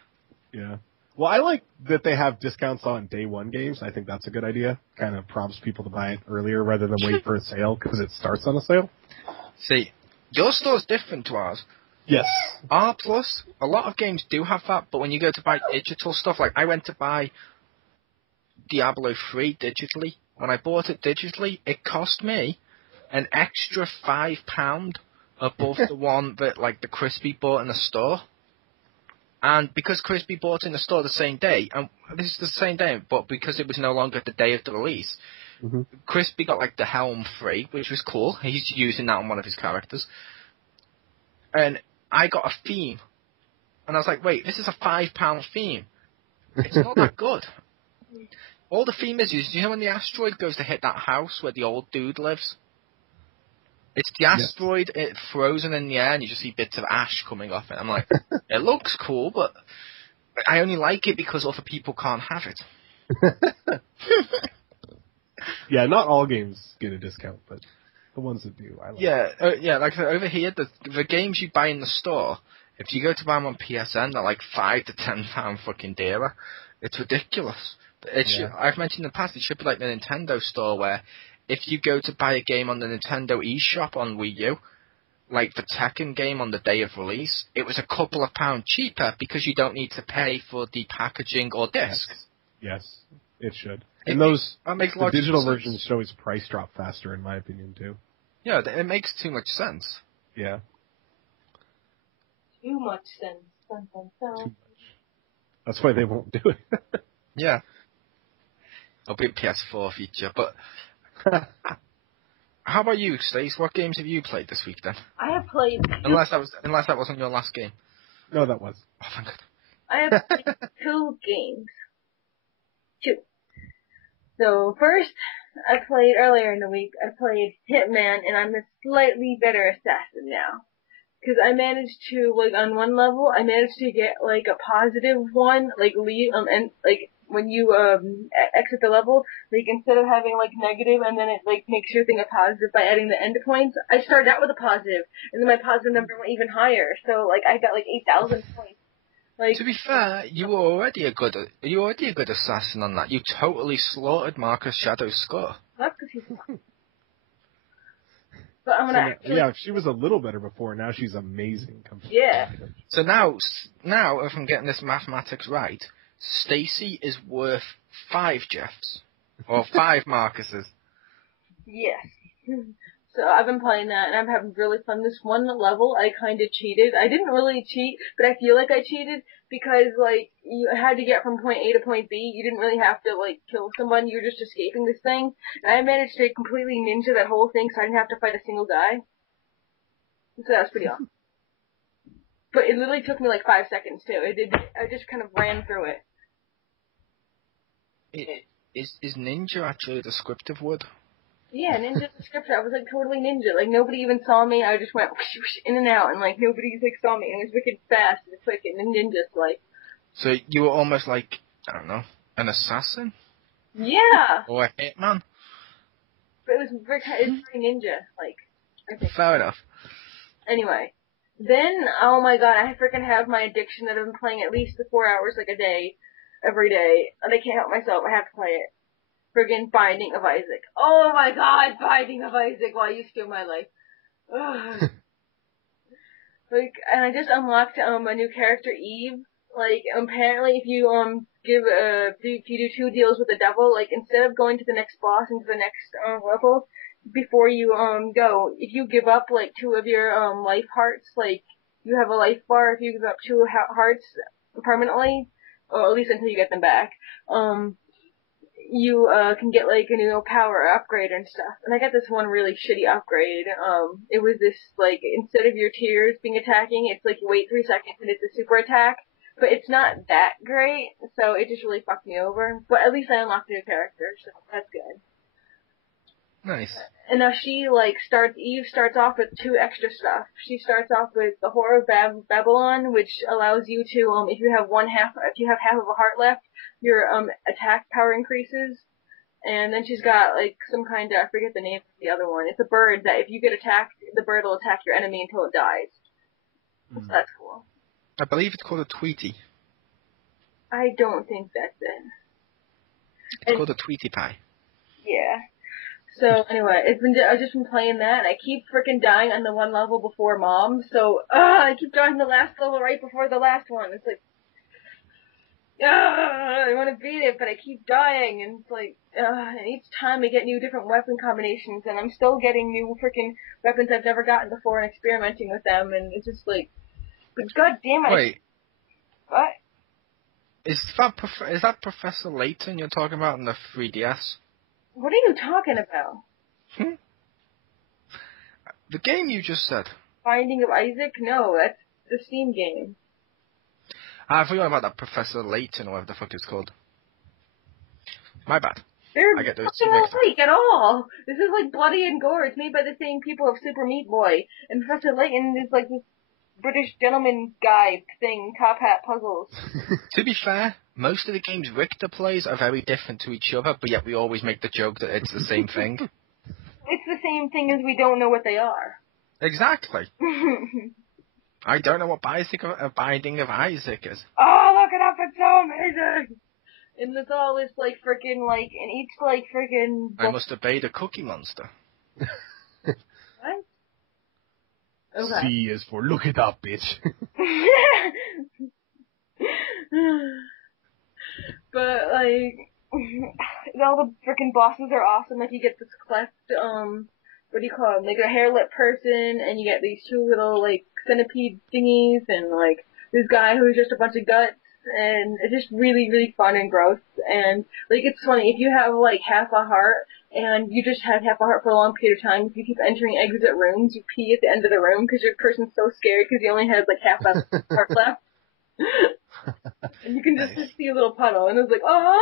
Yeah. Well, I like that they have discounts on day one games. I think that's a good idea. Kind of prompts people to buy it earlier rather than wait for a sale because it starts on a sale. See, your store's different to ours. Yes. R Plus, a lot of games do have that, but when you go to buy digital stuff, like I went to buy Diablo 3 digitally. When I bought it digitally, it cost me an extra £5 above the one that like the Crispy bought in the store. And because Crispy bought in the store the same day, and this is the same day, but because it was no longer the day of the release, Crispy got like the helm free, which was cool. He's using that on one of his characters. And I got a theme. And I was like, wait, this is a £5 theme. It's not that good. All the theme is, you know when the asteroid goes to hit that house where the old dude lives? It's the asteroid, it's frozen in the air, and you just see bits of ash coming off it. I'm like, it looks cool, but I only like it because other people can't have it. Yeah, not all games get a discount, but the ones that do, I like. Yeah, like over here, the games you buy in the store, if you go to buy them on PSN, they're like £5 to £10 fucking dearer. It's ridiculous. I've mentioned in the past, it should be like the Nintendo store where if you go to buy a game on the Nintendo eShop on Wii U, like the Tekken game on the day of release, it was a couple of pounds cheaper because you don't need to pay for the packaging or disc. Yes, it should. That makes the digital versions should always price drop faster, in my opinion, too. Yeah, it makes too much sense. Yeah. Too much sense. Dun, dun, dun. Too much. That's why they won't do it. Yeah. It'll be a PS4 feature, but... How about you, Stace? What games have you played this week, then? I have played... Unless that wasn't your last game. No, that was. Oh, thank God. I have played 2 games. 2. So, first, I played earlier in the week, I played Hitman, and I'm a slightly better assassin now. Because I managed to, like, on one level, I managed to get, like, a positive one, like, and, like, when you, exit the level, like, instead of having, like, negative, and then it, like, makes your thing a positive by adding the endpoints, I started out with a positive, and then my positive number went even higher, so, like, I got, like, 8,000 points. Like, to be fair, you were already a good assassin on that. You totally slaughtered Marcus Shadow's score. That's because he's But I'm gonna if she was a little better before, now she's amazing. Yeah. So now, if I'm getting this mathematics right, Stacy is worth 5 Jeffs. Or 5 Marcuses. Yes. So I've been playing that, and I'm having really fun. This one level, I kind of cheated. I didn't really cheat, but I feel like I cheated because, like, you had to get from point A to point B. You didn't really have to, like, kill someone. You were just escaping this thing. And I managed to completely ninja that whole thing, so I didn't have to fight a single guy. So that was pretty awesome. But it literally took me, like, 5 seconds, too. I just kind of ran through it. Is ninja actually a descriptive word? Yeah, ninja description. I was like totally ninja. Like nobody even saw me. I just went whoosh, whoosh, in and out, and like nobody like saw me. And it was wicked fast and quick and ninja like. So you were almost like, I don't know, an assassin? Yeah. Or a hitman? But it's very ninja like. I think. Fair enough. Anyway, then oh my god, I freaking have my addiction that I've been playing at least 4 hours like a day, every day, and I can't help myself. I have to play it. Friggin' Binding of Isaac. Oh my god, Binding of Isaac, why you steal my life. Ugh. Like, and I just unlocked, a new character, Eve. Like, apparently if you, if you do 2 deals with the devil, like, instead of going to the next boss and to the next, level, before you, go, if you give up, like, 2 of your, life hearts, like, you have a life bar if you give up 2 hearts permanently, or at least until you get them back, you can get like a new power upgrade and stuff. And I got this one really shitty upgrade. It was this like instead of your tears being attacking, it's like you wait 3 seconds and it's a super attack. But it's not that great, so it just really fucked me over. But at least I unlocked a new character, so that's good. Nice. And now Eve starts off with 2 extra stuff. She starts off with the Horror of Babylon, which allows you to, if you have half of a heart left, your, attack power increases. And then she's got, like, some kind of, I forget the name of the other one. It's a bird that if you get attacked, the bird will attack your enemy until it dies. So that's cool. I believe it's called a Tweety. I don't think that's it. It's called a Tweety Pie. Yeah. So anyway, I've just been playing that, and I keep freaking dying on the one level before Mom. So I keep dying the last level right before the last one. It's like, I want to beat it, but I keep dying, and it's like, and each time I get new different weapon combinations, and I'm still getting new freaking weapons I've never gotten before and experimenting with them, and it's just like, but god damn it. Wait. What? Is that Professor Layton you're talking about in the 3DS? What are you talking about? The game you just said. Binding of Isaac? No, that's the Steam game. I forgot about that Professor Layton or whatever the fuck it's called. My bad. I get those two mixed up. At all. This is like Bloody and Gore. It's made by the same people of Super Meat Boy. And Professor Layton is like this British gentleman guy thing, top hat puzzles. To be fair, most of the games Richter plays are very different to each other, but yet we always make the joke that it's the same thing. It's the same thing as we don't know what they are. Exactly. I don't know what Binding of Isaac is. Oh, look it up, it's so amazing! And it's all this, like, freaking, like, and each, like, freaking... I must obey the Cookie Monster. What? Okay. C is for look it up, bitch. But, like, all the freaking bosses are awesome. Like, you get this cleft, what do you call it? Like a hair-lip person, and you get these two little, like, centipede thingies, and, like, this guy who's just a bunch of guts, and it's just really, really fun and gross. And, like, it's funny, if you have, like, half a heart, and you just have half a heart for a long period of time, if you keep entering exit rooms, you pee at the end of the room, because your person's so scared, because you only have, like, half a heart left. And you can just see a little puddle, and it's like, oh,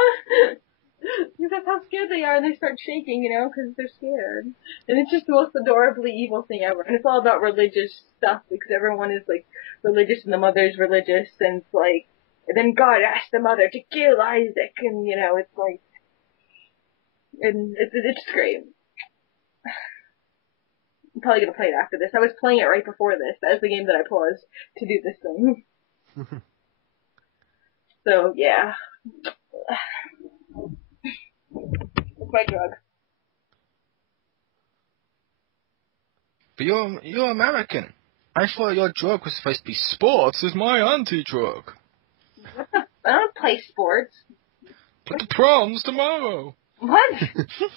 because that's how scared they are, and they start shaking, you know, because they're scared. And it's just the most adorably evil thing ever. And it's all about religious stuff, because everyone is, like, religious, and the mother's religious, and it's like, and then God asked the mother to kill Isaac, and, you know, it's like, and it's great. I'm probably gonna play it after this. I was playing it right before this. That was the game that I paused to do this thing. So, yeah. It's my drug. But you're American. I thought your drug was supposed to be sports as my anti-drug. What the? I don't play sports. But the prom's tomorrow. What?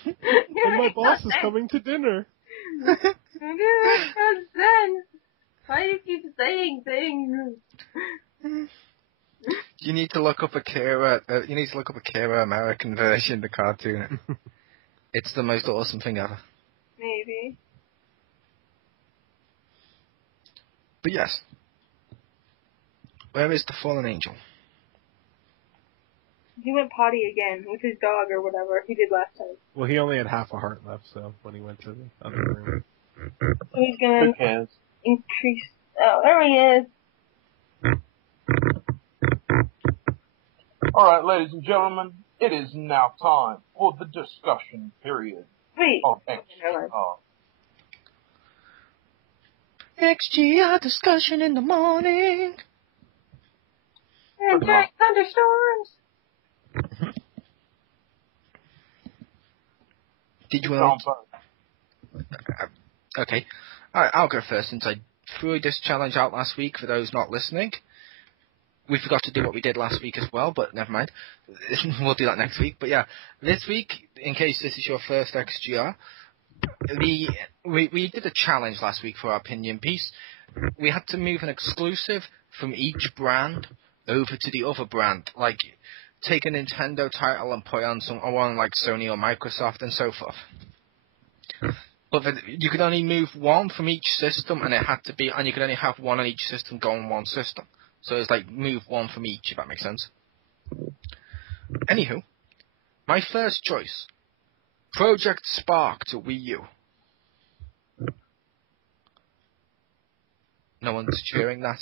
And my boss is coming to dinner. Then. Why do you keep saying things? You need to look up a Kira American version of the cartoon. It's the most awesome thing ever. Maybe. But yes. Where is the fallen angel? He went potty again with his dog or whatever he did last time. Well, he only had half a heart left, so when he went to the other room. So he's gonna Who cares? increase. Oh, there he is. Alright, ladies and gentlemen, it is now time for the discussion period Wait. of Never mind. XGR. XGR discussion in the morning. And during thunderstorms. Did you want Okay. Alright, I'll go first since I threw this challenge out last week for those not listening. We forgot to do what we did last week as well, but never mind. We'll do that next week. But yeah, this week, in case this is your first XGR, we did a challenge last week for our opinion piece. We had to move an exclusive from each brand over to the other brand. Like, take a Nintendo title and put it on one like Sony or Microsoft and so forth. But you could only move one from each system, and you could only have one on each system go on one system. So it's like move one from each, if that makes sense. Anywho, my first choice, Project Spark to Wii U. No one's cheering that.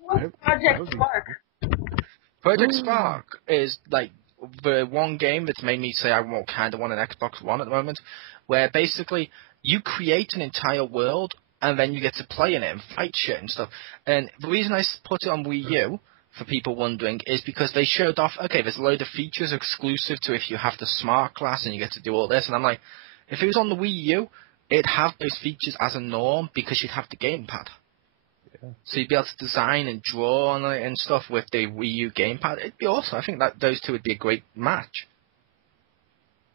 What's Project Spark? Project Spark is like the one game that's made me say I kind of want an Xbox One at the moment, where basically you create an entire world and then you get to play in it and fight shit and stuff. And the reason I put it on Wii U, for people wondering, is because they showed off, okay, there's a load of features exclusive to if you have the Smart Class and you get to do all this. And I'm like, if it was on the Wii U, it'd have those features as a norm because you'd have the gamepad. Yeah. So you'd be able to design and draw on it and stuff with the Wii U gamepad. It'd be awesome. I think that those two would be a great match.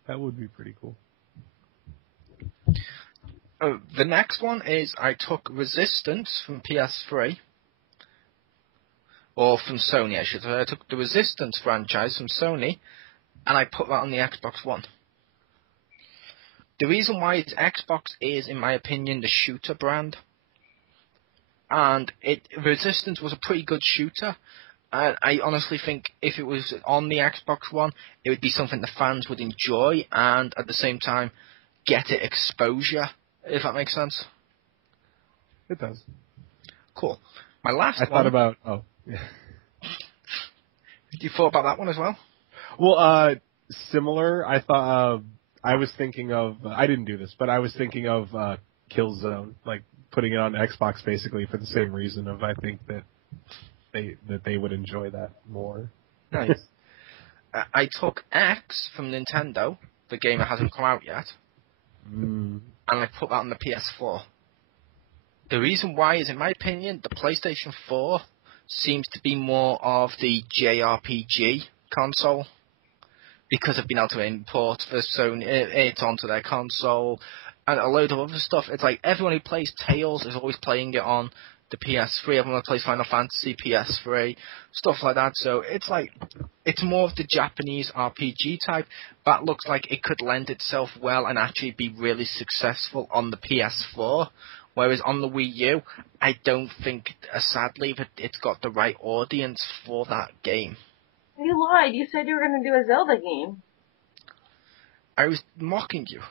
That would be pretty cool. The next one is I took Resistance from PS3. Or from Sony, I should say. I took the Resistance franchise from Sony, and I put that on the Xbox One. The reason why it's Xbox is, in my opinion, the shooter brand. And Resistance was a pretty good shooter. And I honestly think if it was on the Xbox One, it would be something the fans would enjoy, and at the same time, get it exposure. If that makes sense. It does. Cool. My last one... I thought about... Oh, yeah. You thought about that one as well? Well, similar. I thought... I was thinking of... I didn't do this, but I was thinking of Killzone. Like, putting it on Xbox, basically, for the same reason of I think that they would enjoy that more. Nice. I took X from Nintendo, the game that hasn't come out yet, and I put that on the PS4. The reason why is, in my opinion, the PlayStation 4 seems to be more of the JRPG console, because I've been able to import the Sony it onto their console, and a load of other stuff. It's like everyone who plays Tales is always playing it on the PS3, everyone who plays Final Fantasy, PS3, stuff like that. So it's like, it's more of the Japanese RPG type. That looks like it could lend itself well and actually be really successful on the PS4. Whereas on the Wii U, I don't think, sadly, that it's got the right audience for that game. You lied. You said you were going to do a Zelda game. I was mocking you.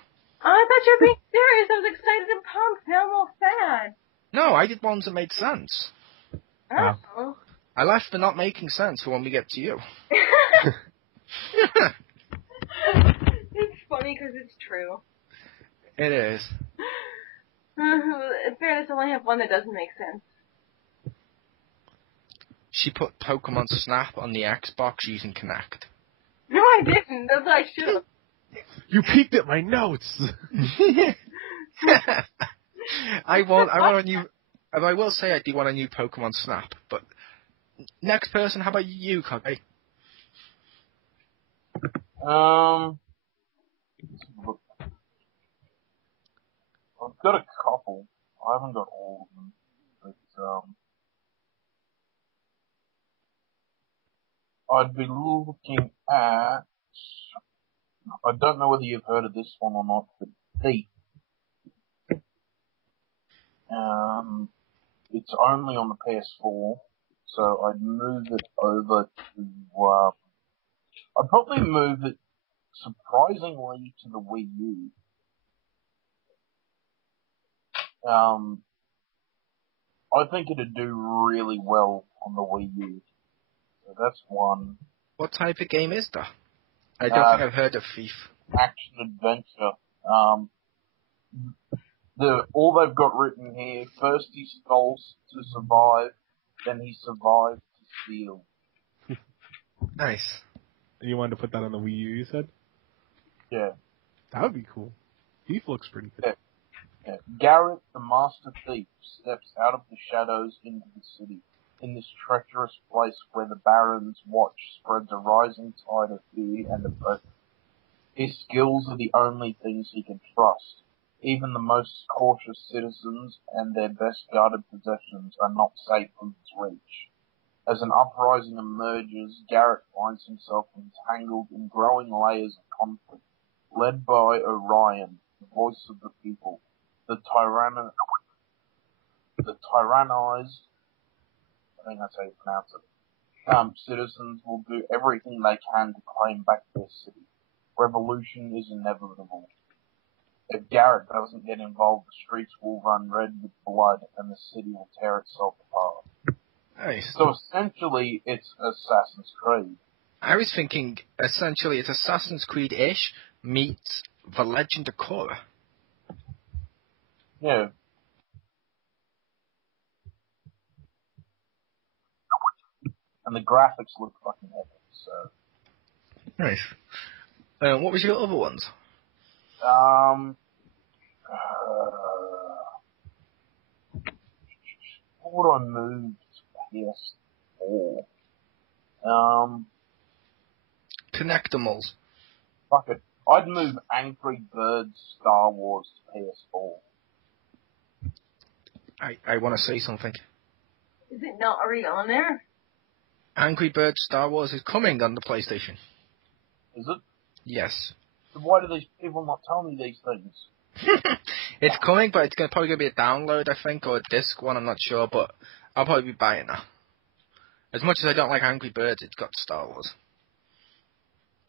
Oh, I thought you were being serious. I was excited and pumped. Now I'm all sad. No, I did ones that made sense. Oh. I left the not making sense for when we get to you. It's funny because it's true. It is. In fairness, I only have one that doesn't make sense. She put Pokemon Snap on the Xbox using Kinect. No, I didn't. That's what I should have. You peeked at my notes. I want a new. I will say I do want a new Pokemon Snap. But next person, how about you, Kage? I've got a couple. I haven't got all of them, but I'd be looking at. I don't know whether you've heard of this one or not, but Thief. It's only on the PS4, so I'd move it over to. I'd probably move it surprisingly to the Wii U. I think it'd do really well on the Wii U. So that's one. What type of game is that? I don't think I've heard of Thief. Action adventure. All they've got written here: first he stole to survive, then he survived to steal. Nice. And you wanted to put that on the Wii U, you said? Yeah. That would be cool. Thief looks pretty good. Yeah. Garrett, the master thief, steps out of the shadows into the city. In this treacherous place where the Baron's watch spreads a rising tide of fear and oppression. His skills are the only things he can trust. Even the most cautious citizens and their best guarded possessions are not safe from his reach. As an uprising emerges, Garrett finds himself entangled in growing layers of conflict, led by Orion, the voice of the people. The tyrannized, I think that's how you pronounce it, citizens will do everything they can to claim back their city. Revolution is inevitable. If Garrett doesn't get involved, the streets will run red with blood and the city will tear itself apart. Nice. So essentially, it's Assassin's Creed. I was thinking, essentially, it's Assassin's Creed-ish meets The Legend of Korra. Yeah. And the graphics look fucking epic, so. Nice. What was your other ones? What would I move to PS4? Connectimals. Fuck it. I'd move Angry Birds Star Wars to PS4. I want to say something. Is it not already on there? Angry Birds Star Wars is coming on the PlayStation. Is it? Yes. So why do these people not tell me these things? It's coming, but it's probably going to be a download, I think, or a disc one, I'm not sure, but I'll probably be buying that. As much as I don't like Angry Birds, it's got Star Wars.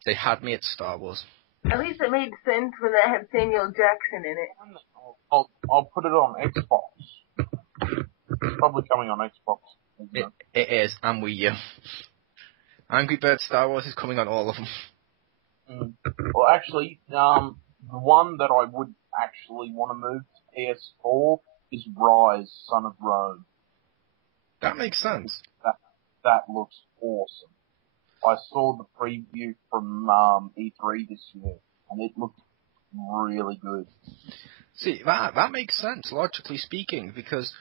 They had me at Star Wars. At least it made sense when they had Samuel Jackson in it. I'll put it on Xbox. It's probably coming on Xbox. It is, and Wii U. Angry Birds Star Wars is coming on all of them. Well, actually, the one that I would actually want to move to PS4 is Rise, Son of Rome. That makes sense. That looks awesome. I saw the preview from E3 this year, and it looked really good. See, that makes sense, logically speaking, because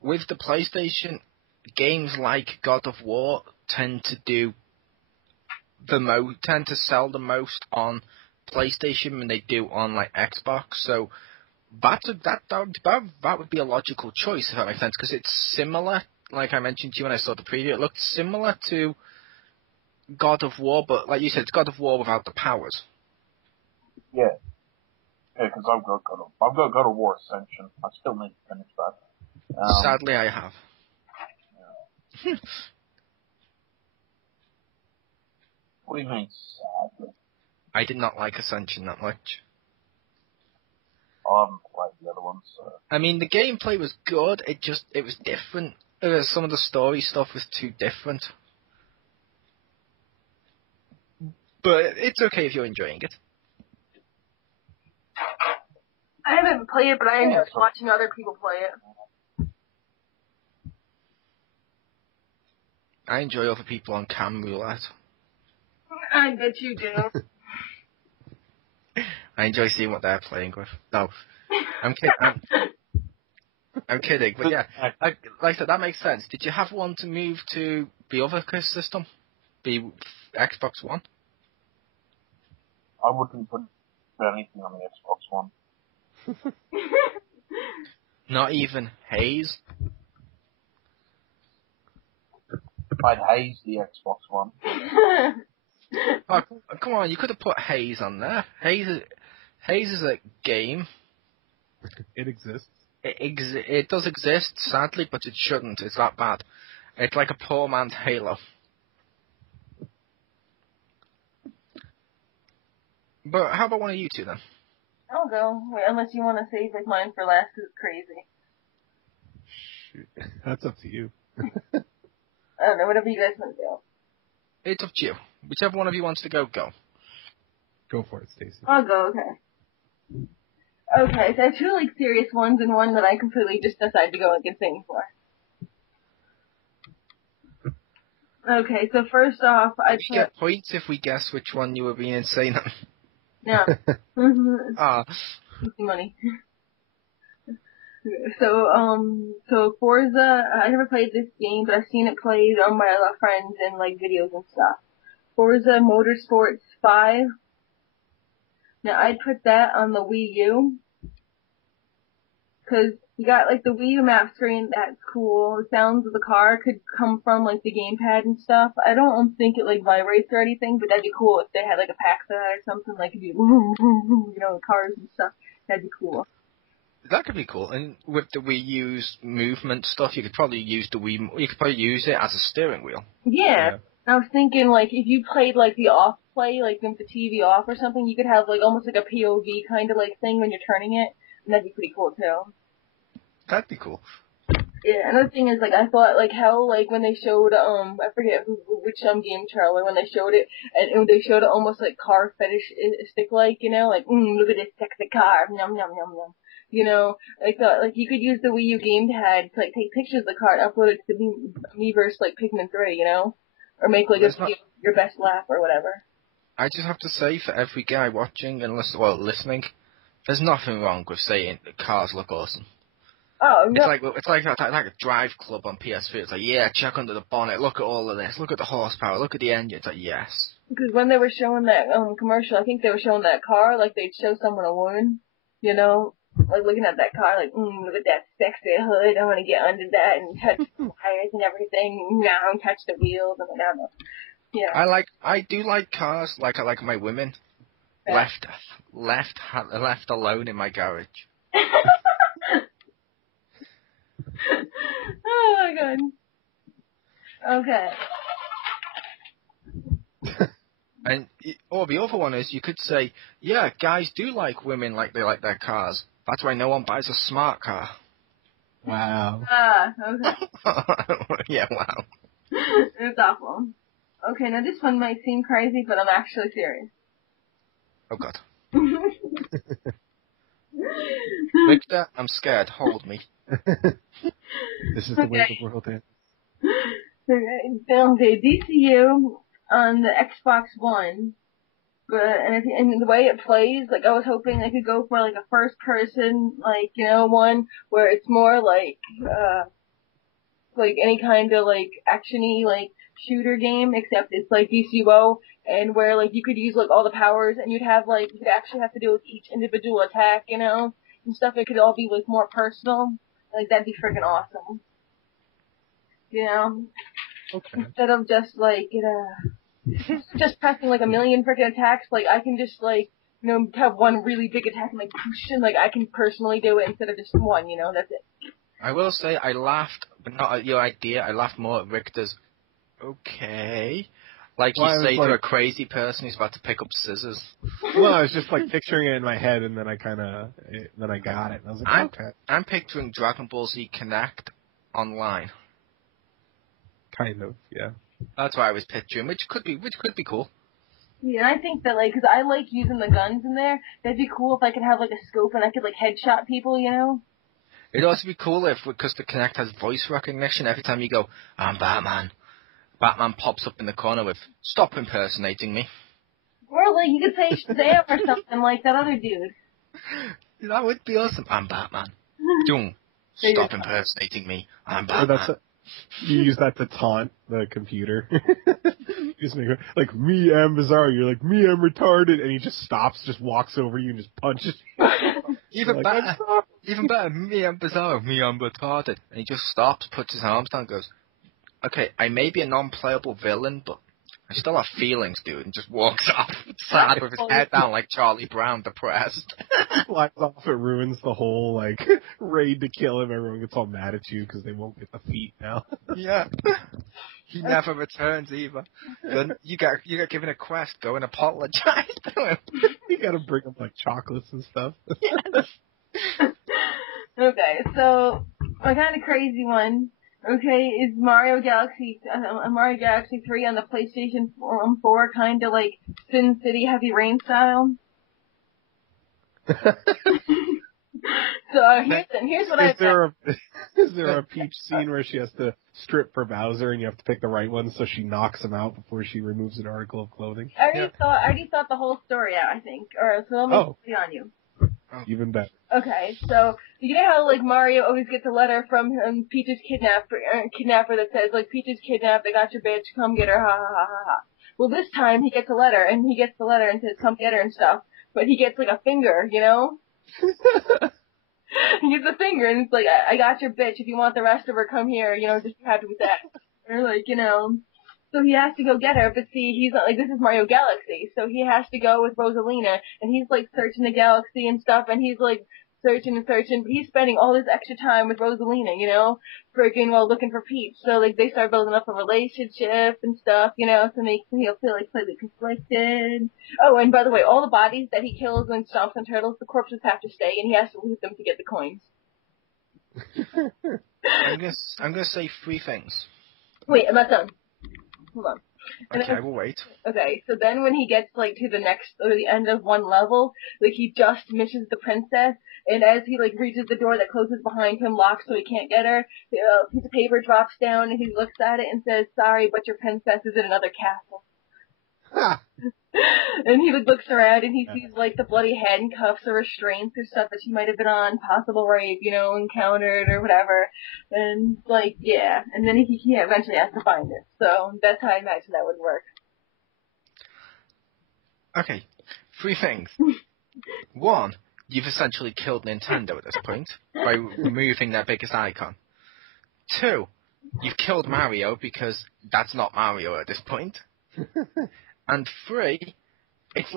with the PlayStation, games like God of War tend to sell the most on PlayStation than they do on like Xbox. So that would be a logical choice, if that makes sense, because it's similar. Like I mentioned to you when I saw the preview, it looked similar to God of War, but like you said, it's God of War without the powers. Yeah. Yeah, because I've got God of War Ascension. I still need to finish that. Sadly, I have. Yeah. What do you mean, sadly? I did not like Ascension that much. I haven't played the other ones, so... I mean, the gameplay was good, it was different. Some of the story stuff was too different. But it's okay if you're enjoying it. I haven't played it, but I enjoy watching other people play it. I enjoy other people on cam roulette. I bet you do. I enjoy seeing what they're playing with. No, I'm kidding. I'm kidding, but yeah, like I said, that makes sense. Did you have one to move to the other system, the Xbox One? I wouldn't put anything on the Xbox One. Not even Haze? I'd haze the Xbox One. Oh, come on, you could have put Haze on there. Haze is a game. It exists. It does exist, sadly, but it shouldn't. It's that bad. It's like a poor man's Halo. But how about one of you two then? I'll go. Wait, unless you want to save like mine for last, because it's crazy. Shoot. That's up to you. I don't know, whatever you guys want to do. It's up to you. Whichever one of you wants to go, go. Go for it, Stacey. I'll go, okay. Okay, so I have two like serious ones and one that I completely just decided to go like insane for. Okay, so first off, We get points if we guess which one you were being insane on. No. Ah. Easy money. So Forza, I never played this game, but I've seen it played on my other friends and like videos and stuff. Forza Motorsports 5. Now I'd put that on the Wii U. Cause you got like the Wii U map screen, that's cool. The sounds of the car could come from like the gamepad and stuff. I don't think it like vibrates or anything, but that'd be cool if they had like a pack for that or something, like if you know, cars and stuff. That'd be cool. That could be cool. And with the Wii U's movement stuff, you could probably use you could probably use it as a steering wheel. Yeah. I was thinking like if you played like the off play, like with the TV off or something, you could have like almost like a POV kind of like thing when you're turning it, and that'd be pretty cool too. That'd be cool. Yeah, another thing is, like, I thought, like, how, like, when they showed, I forget which, game trailer, when they showed it, and they showed it almost, like, car fetish-like, you know, like, look at this sexy car, yum, yum, yum, yum. You know, I thought, like, you could use the Wii U gamepad to, like, take pictures of the car and upload it to the Miiverse, like, Pikmin 3, you know? Or make, like, your best lap or whatever. I just have to say, for every guy watching and listening, there's nothing wrong with saying that cars look awesome. Oh, no. It's like a drive club on PS3. It's like, yeah, check under the bonnet, look at all of this, look at the horsepower, look at the engine. It's like, yes. Because when they were showing that commercial, I think they were showing that car like they'd show someone a woman, you know, like looking at that car, like, look at that sexy hood. I want to get under that and touch the tires and everything. Now and touch the wheels and I don't know. Yeah. I do like cars, like I like my women left alone in my garage. Oh my god. Okay. And the other one is you could say, yeah, guys do like women like they like their cars. That's why no one buys a smart car. Wow. Okay. Yeah, wow. It's awful. Okay, now this one might seem crazy, but I'm actually serious. Oh god. Victor, I'm scared. Hold me. This is the way the world is. Okay, DCU. on the Xbox One. But and the way it plays, like I was hoping I could go for like a first person, like one where it's more like any kind of like actiony like shooter game, except it's like DCO, and where like you could use like all the powers, and you'd actually have to deal with each individual attack, and stuff. It could all be like more personal. Like that'd be freaking awesome. Okay. Instead of just like just pressing like a million freaking attacks, like I can just like have one really big attack and like push, and like I can personally do it instead of just one. That's it. I will say I laughed, but not at your idea. I laughed more at Richter's. Okay. Like you say to a crazy person who's about to pick up scissors. Well, I was just like picturing it in my head, and then I got it. And I was like, okay. I'm picturing Dragon Ball Z Connect online. Kind of, yeah. That's what I was picturing, which could be cool. Yeah, I think that because I like using the guns in there. That'd be cool if I could have like a scope and I could like headshot people. It'd also be cool because the Kinect has voice recognition. Every time you go, I'm Batman, Batman pops up in the corner with, stop impersonating me. Or like you could say Shazam or something like that other dude. That would be awesome. I'm Batman. Don't stop impersonating me. I'm Batman. You use that to taunt the computer. You just make it like, me, I'm bizarre. You're like, me, I'm retarded. And he just stops, just walks over you and just punches you. Even better, me, I'm bizarre. Me, I'm retarded. And he just stops, puts his arms down and goes, okay, I may be a non-playable villain, but I still have feelings, dude. And just walks off, sad with his head down like Charlie Brown, depressed. Flies off, it ruins the whole, raid to kill him. Everyone gets all mad at you because they won't get the feet now. Yeah. He never returns either. Then you get given a quest, go and apologize to him. You gotta bring him, chocolates and stuff. Yes. Okay, so my kind of crazy one, is Mario Galaxy 3 on the PlayStation 4 kind of like Sin City Heavy Rain style. So here's what Is there a Peach scene where she has to strip for Bowser and you have to pick the right one so she knocks him out before she removes an article of clothing? I already thought the whole story out, I think. So let me see on you. Even better. Okay, so you know how Mario always gets a letter from Peach's kidnapper that says Peach's kidnapped, I got your bitch, come get her, ha ha ha ha ha. Well, this time he gets a letter and says come get her and stuff, but he gets a finger, He gets a finger and it's like I got your bitch. If you want the rest of her, come here. Just be happy with that. Or So he has to go get her, but see, he's not this is Mario Galaxy, so he has to go with Rosalina, and he's searching the galaxy and stuff, and he's searching and searching, but he's spending all this extra time with Rosalina, freaking while looking for Peach. So they start building up a relationship and stuff, to make he'll feel slightly conflicted. Oh, and by the way, all the bodies that he kills and stomps on turtles, the corpses have to stay, and he has to loot them to get the coins. I'm gonna say 3 things. Wait, I'm not done. Hold on. Okay, we'll wait. Okay, so then when he gets to the end of one level, he just misses the princess, and as he reaches the door that closes behind him, locks so he can't get her, a piece of paper drops down, and he looks at it and says, "Sorry, but your princess is in another castle." And he looks around and he sees the bloody handcuffs or restraints or stuff that she might have been on, possible rape, encountered or whatever. And yeah. And then he eventually has to find it. So that's how I imagine that would work. Okay. 3 things. 1, you've essentially killed Nintendo at this point by removing their biggest icon. 2, you've killed Mario because that's not Mario at this point. And 3, it's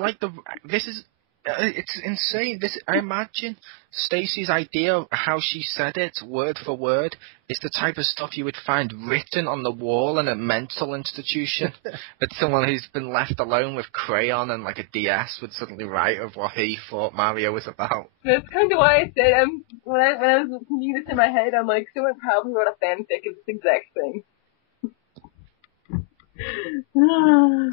it's insane. I imagine Stacy's idea, how she said it, word for word, is the type of stuff you would find written on the wall in a mental institution that someone who's been left alone with crayon and a DS would suddenly write of what he thought Mario was about. That's kind of why I said, when I was thinking this in my head, I'm someone probably wrote a fanfic of this exact thing.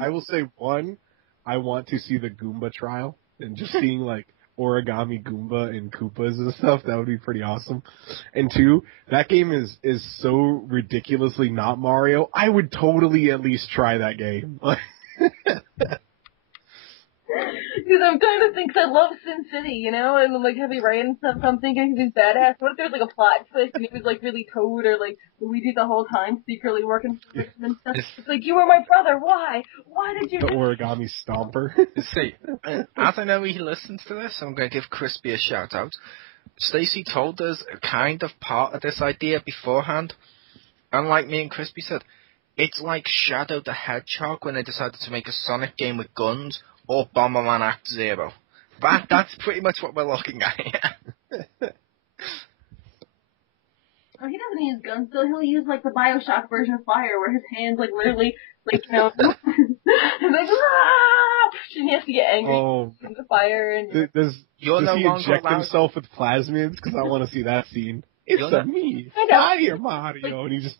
I will say 1, I want to see the Goomba trial and just seeing origami Goomba and Koopas and stuff, that would be pretty awesome. And 2, that game is so ridiculously not Mario. I would totally at least try that game. Because I'm trying to think, 'cause I love Sin City, you know, and like Heavy Rain and stuff, so I'm thinking he's badass. What if there's like a plot twist and he was like really Toad or like Luigi the whole time, secretly working for him and stuff? It's like, you were my brother, why? Why did you The origami stomper. See, as I know he listens to this, I'm going to give Crispy a shout out. Stacey told us a kind of part of this idea beforehand, and like me and Crispy said, it's like Shadow the Hedgehog when they decided to make a Sonic game with guns, or Bomberman Act Zero. That's pretty much what we're looking at here. Oh, he doesn't use guns, so he'll use like the Bioshock version of fire, where his hands like literally, like, you know, and like, ah! And he has to get angry in the fire. And does he inject himself with plasmids? Because I want to see that scene. It's me, Fire Mario, and he just.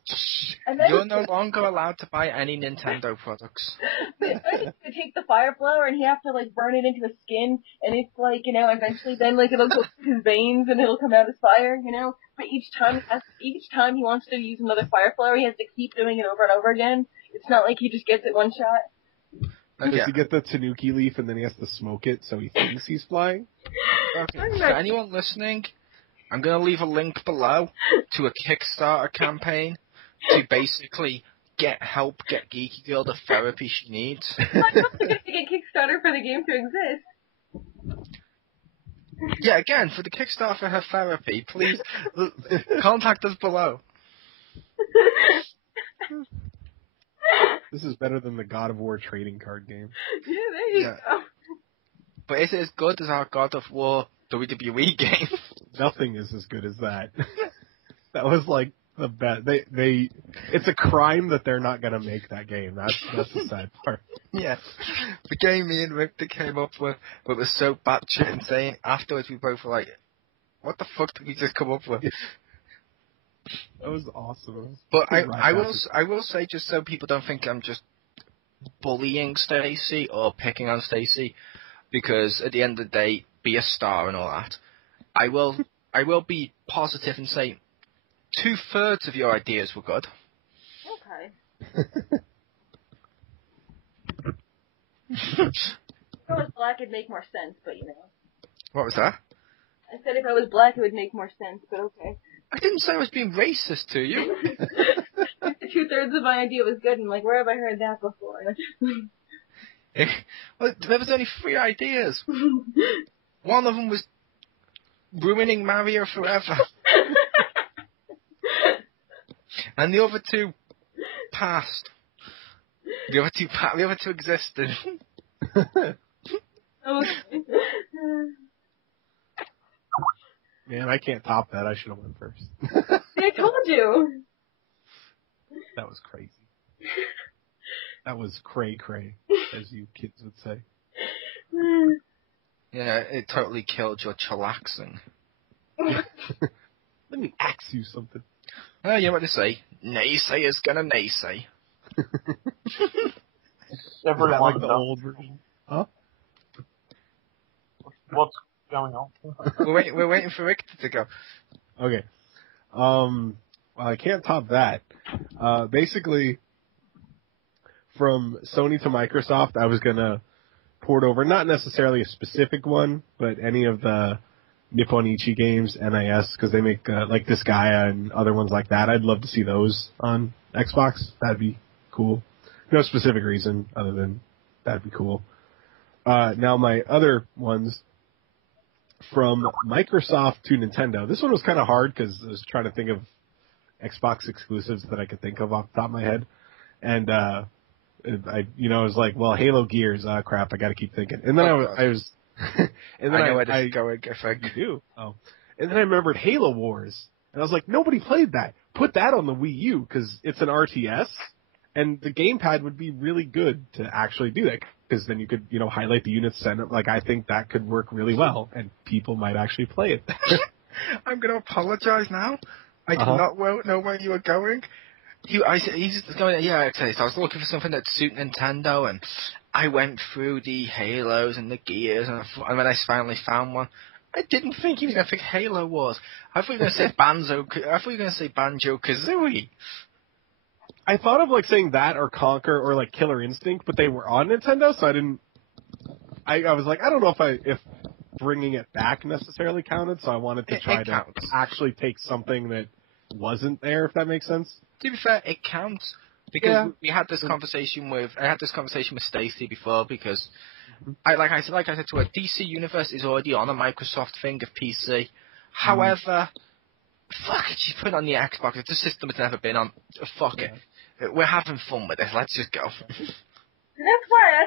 You're no longer allowed to buy any Nintendo products. But to take the fire flower and he has to like burn it into his skin, and it's like, you know, eventually then like it'll go through his veins and it'll come out as fire, you know. But each time he wants to use another fire flower, he has to keep doing it over and over again. It's not like he just gets it one shot. Does he get the Tanuki leaf and then he has to smoke it so he thinks he's flying? Okay. For anyone listening, I'm going to leave a link below to a Kickstarter campaign to basically get Geeky Girl the therapy she needs. I'm not going to get Kickstarter for the game to exist. Yeah, again, for the Kickstarter for her therapy, please contact us below. This is better than the God of War trading card game. Yeah, there you go. But is it as good as our God of War WWE game? Nothing is as good as that. That was like the best. It's a crime that they're not gonna make that game. That's the sad part. Yeah. The game me and Richter came up with, but was so batshit insane. Afterwards, we both were like, "What the fuck did we just come up with?" That was awesome. But I will say, just so people don't think I'm just bullying Stacey or picking on Stacey, because at the end of the day, be a star and all that. I will be positive and say 2/3 of your ideas were good. Okay. If I was black, it'd make more sense, but you know. What was that? I said if I was black, it would make more sense, but okay. I didn't say I was being racist to you. 2/3 of my idea was good, and like, where have I heard that before? Well, there was only 3 ideas. One of them was ruining Mario forever. And the other 2 passed. The other two existed. Okay. Man, I can't top that. I should have went first. I told you. That was crazy. That was cray-cray, as you kids would say. Yeah, it totally killed your chillaxing. Let me ask you something. Oh, you know what they say? Naysayers gonna naysay. Everyone like the old version. Huh? What's going on? We're waiting for Rick to go. Okay. Well, I can't top that. Basically, from Sony to Microsoft, I was gonna port over not necessarily a specific one, but any of the Nipponichi games, NIS, because they make like Disgaea and other ones like that. I'd love to see those on Xbox. That'd be cool. No specific reason other than that'd be cool. Now my other ones from Microsoft to Nintendo. This one was kind of hard because I was trying to think of Xbox exclusives that I could think of off the top of my head, and I was like, well, Halo Gears. Crap, I got to keep thinking. And then I was. And then I know where this is going, I think. You do? Oh. And then I remembered Halo Wars. And I was like, nobody played that. Put that on the Wii U, because it's an RTS, and the gamepad would be really good to actually do that, because then you could, highlight the units, send it. Like, I think that could work really well, and people might actually play it. I'm going to apologize now. I did not know where you were going. He's going, yeah, okay, so I was looking for something that suit Nintendo, and I went through the Halos and the Gears, and when I finally found one, I didn't think he was going to pick Halo Wars. I thought you were going to say Banjo-Kazooie. I thought of, like, saying that or Conquer or, like, Killer Instinct, but they were on Nintendo, so I didn't... I was like, I don't know if bringing it back necessarily counted, so I wanted to try to actually take something that wasn't there, if that makes sense. To be fair, it counts. Because I had this conversation with Stacey before, because like I said to her, DC Universe is already on a Microsoft thing of PC. However, fuck it, she's put it on the Xbox. It's a system it's never been on. Fuck it. We're having fun with it. Let's just go. That's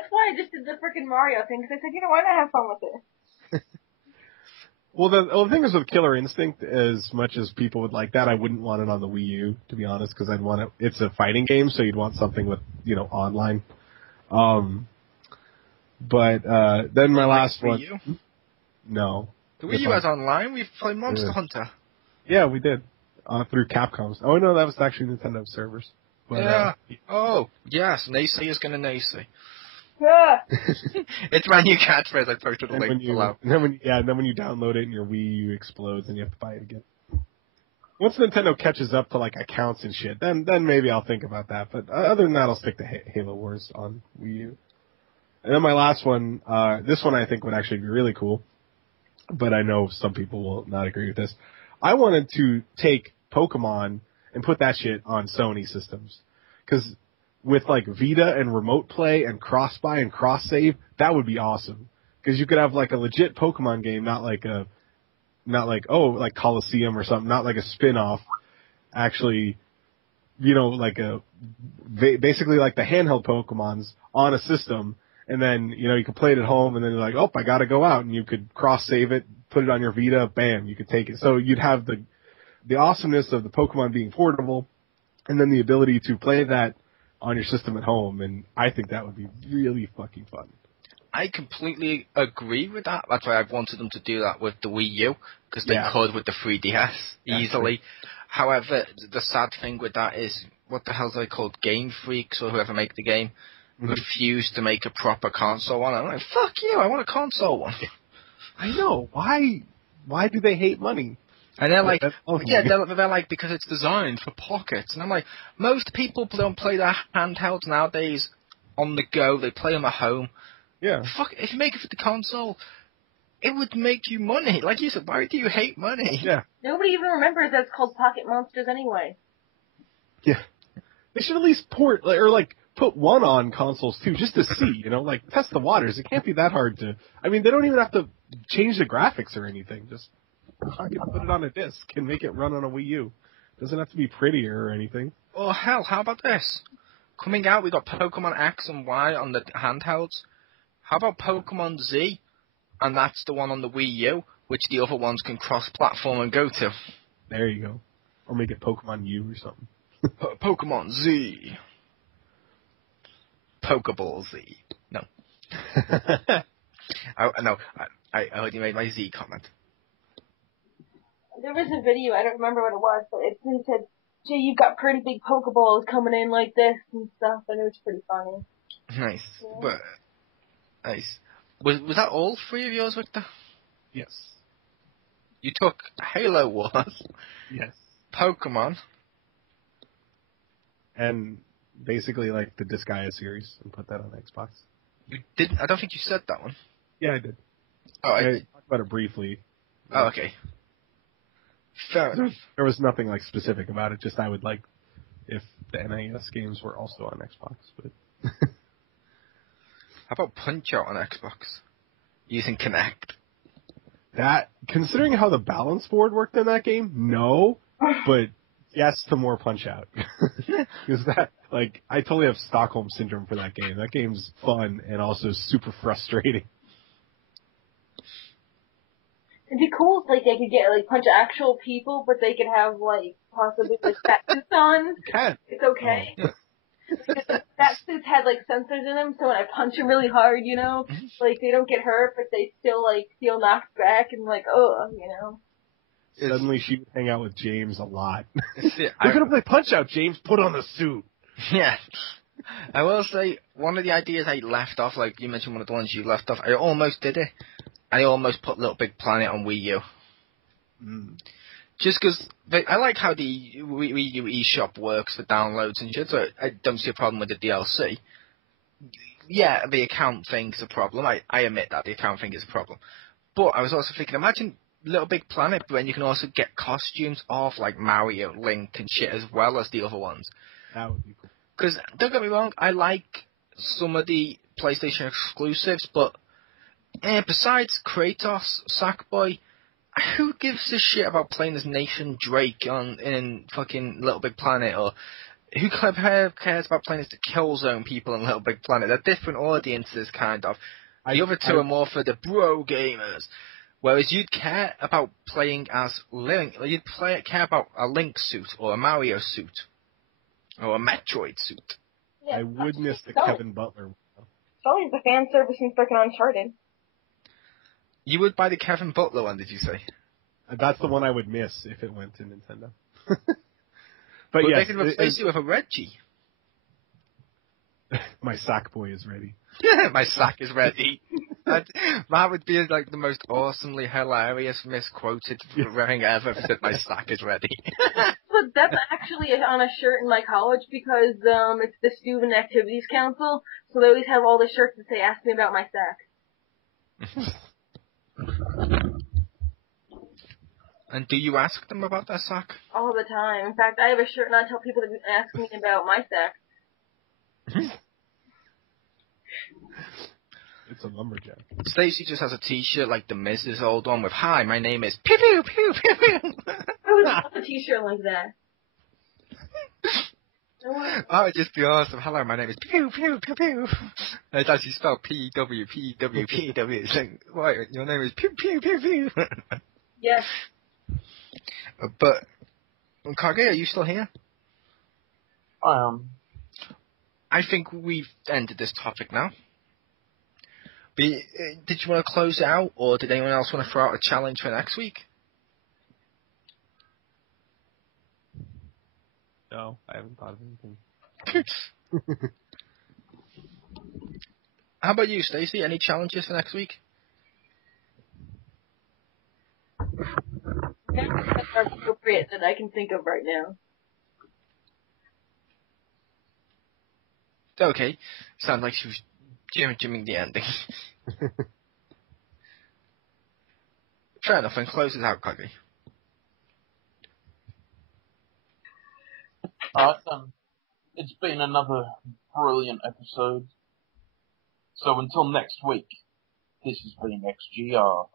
why I just did the freaking Mario thing, because I said, why not have fun with it? Well, the thing is with Killer Instinct, as much as people would like that, I wouldn't want it on the Wii U, to be honest, because I'd want it. It's a fighting game, so you'd want something with, online. But then my last one. Wii U? No. The Wii U has online. We've played Monster Hunter. Yeah, we did through Capcom's. Oh no, that was actually Nintendo servers. But, yeah. Oh yes, Nacy is gonna Nacy. Yeah. It's my new catchphrase. I posted a link below. And then when you download it and your Wii U explodes and you have to buy it again. Once Nintendo catches up to like accounts and shit, then maybe I'll think about that. But other than that, I'll stick to Halo Wars on Wii U. And then my last one, this one I think would actually be really cool, but I know some people will not agree with this. I wanted to take Pokemon and put that shit on Sony systems, because with like Vita and Remote Play and cross-buy and cross-save, that would be awesome. Because you could have like a legit Pokemon game, not like like Coliseum or something, not like a spin-off. Actually, basically like the handheld Pokemons on a system, and then you could play it at home, and then you're like, oh, I gotta go out, and you could cross-save it, put it on your Vita, bam, you could take it. So you'd have the awesomeness of the Pokemon being portable, and then the ability to play that on your system at home, and I think that would be really fucking fun. I completely agree with that. That's why I've wanted them to do that with the Wii U, because they could with the 3DS easily. However, the sad thing with that is, what the hell are they called? Game Freaks, or whoever make the game, refuse to make a proper console one. I'm like, fuck you, I want a console one. I know. Why do they hate money? And they're like, they're like, because it's designed for pockets. And I'm like, most people don't play their handhelds nowadays on the go. They play them at home. Yeah. Fuck, if you make it for the console, it would make you money. Like you said, why do you hate money? Yeah. Nobody even remembers that it's called Pocket Monsters anyway. Yeah. They should at least port, or put one on consoles too, just to see, test the waters. It can't be that hard to, they don't even have to change the graphics or anything. Just fucking put it on a disc and make it run on a Wii U. Doesn't have to be prettier or anything. Oh hell, how about this? Coming out, we got Pokemon X and Y on the handhelds. How about Pokemon Z? And that's the one on the Wii U, which the other ones can cross-platform and go to. There you go. Or make it Pokemon U or something. Pokemon Z. Pokeball Z. No. I already made my Z comment. There was a video, I don't remember what it was, but it said, gee, you've got pretty big Pokeballs coming in like this and stuff, and it was pretty funny. Nice. Yeah. But, nice. Was that all three of yours, Victor? Yes. You took Halo Wars. Yes. Pokemon. And basically the Disgaea series and put that on Xbox. You didn't? I don't think you said that one. Yeah, I did. Oh, I talked about it briefly. Oh, okay. Fair enough. There was nothing specific about it. Just I would like if the NES games were also on Xbox. But how about Punch-Out on Xbox using Kinect? That, considering how the balance board worked in that game, no. But yes to more Punch-Out. Because that, I totally have Stockholm Syndrome for that game. That game's fun and also super frustrating. It'd be cool if they could get punch actual people, but they could have possibly fat suits on. You can. It's okay. Oh. Fat suits had sensors in them, so when I punch them really hard, they don't get hurt, but they still feel knocked back and Suddenly she would hang out with James a lot. Yeah, We're gonna play Punch-Out, James. Put on the suit. Yeah. I will say, one of the ideas I left off, like you mentioned one of the ones you left off, I almost did it. I almost put Little Big Planet on Wii U. Just because I like how the Wii U eShop works for downloads and shit, so I don't see a problem with the DLC. Yeah, the account thing's a problem. I admit that the account thing is a problem. But I was also thinking, imagine Little Big Planet, but then you can also get costumes off like Mario, Link, and shit as well as the other ones. That would be cool. Because, don't get me wrong, I like some of the PlayStation exclusives, but besides Kratos, Sackboy, who gives a shit about playing as Nathan Drake in fucking Little Big Planet, or who cares about playing as the Killzone people in Little Big Planet? They're different audiences, kind of. The other two are more for the bro gamers. Whereas you'd care about playing as Link, care about a Link suit, or a Mario suit, or a Metroid suit. Yeah, I would miss the Sony. Kevin Butler. Sony's the fan service in freaking Uncharted. You would buy the Kevin Butler one, did you say? That's the one I would miss if it went to Nintendo. But Well, yes, they could replace you with a Reggie. my Sackboy is ready. My sack is ready. That would be like the most awesomely hilarious misquoted thing ever. If said my sack is ready. But that's actually on a shirt in my college because it's the Student Activities Council, so they always have all the shirts that say "Ask me about my sack." And do you ask them about their sack? All the time. In fact, I have a shirt and I tell people to ask me about my sack. It's a lumberjack. Stacey just has a T-shirt like the Miz's old one with "Hi, my name is Pew Pew Pew Pew Pew." I would love a T-shirt like that. That would just be awesome. "Hello, my name is Pew Pew Pew Pew." And it's actually spelled P-W P-W P-W. It's like, what, your name is Pew Pew Pew Pew. Yes. But, Kage, are you still here? I think we've ended this topic now. But, did you want to close it out, or did anyone else want to throw out a challenge for next week? No, I haven't thought of anything. How about you, Stacey? Any challenges for next week? That's appropriate that I can think of right now. Okay. Sounds like she was jimming the ending. Fair enough, and close it out, Kage. It's been another brilliant episode. So until next week, this has been XGR.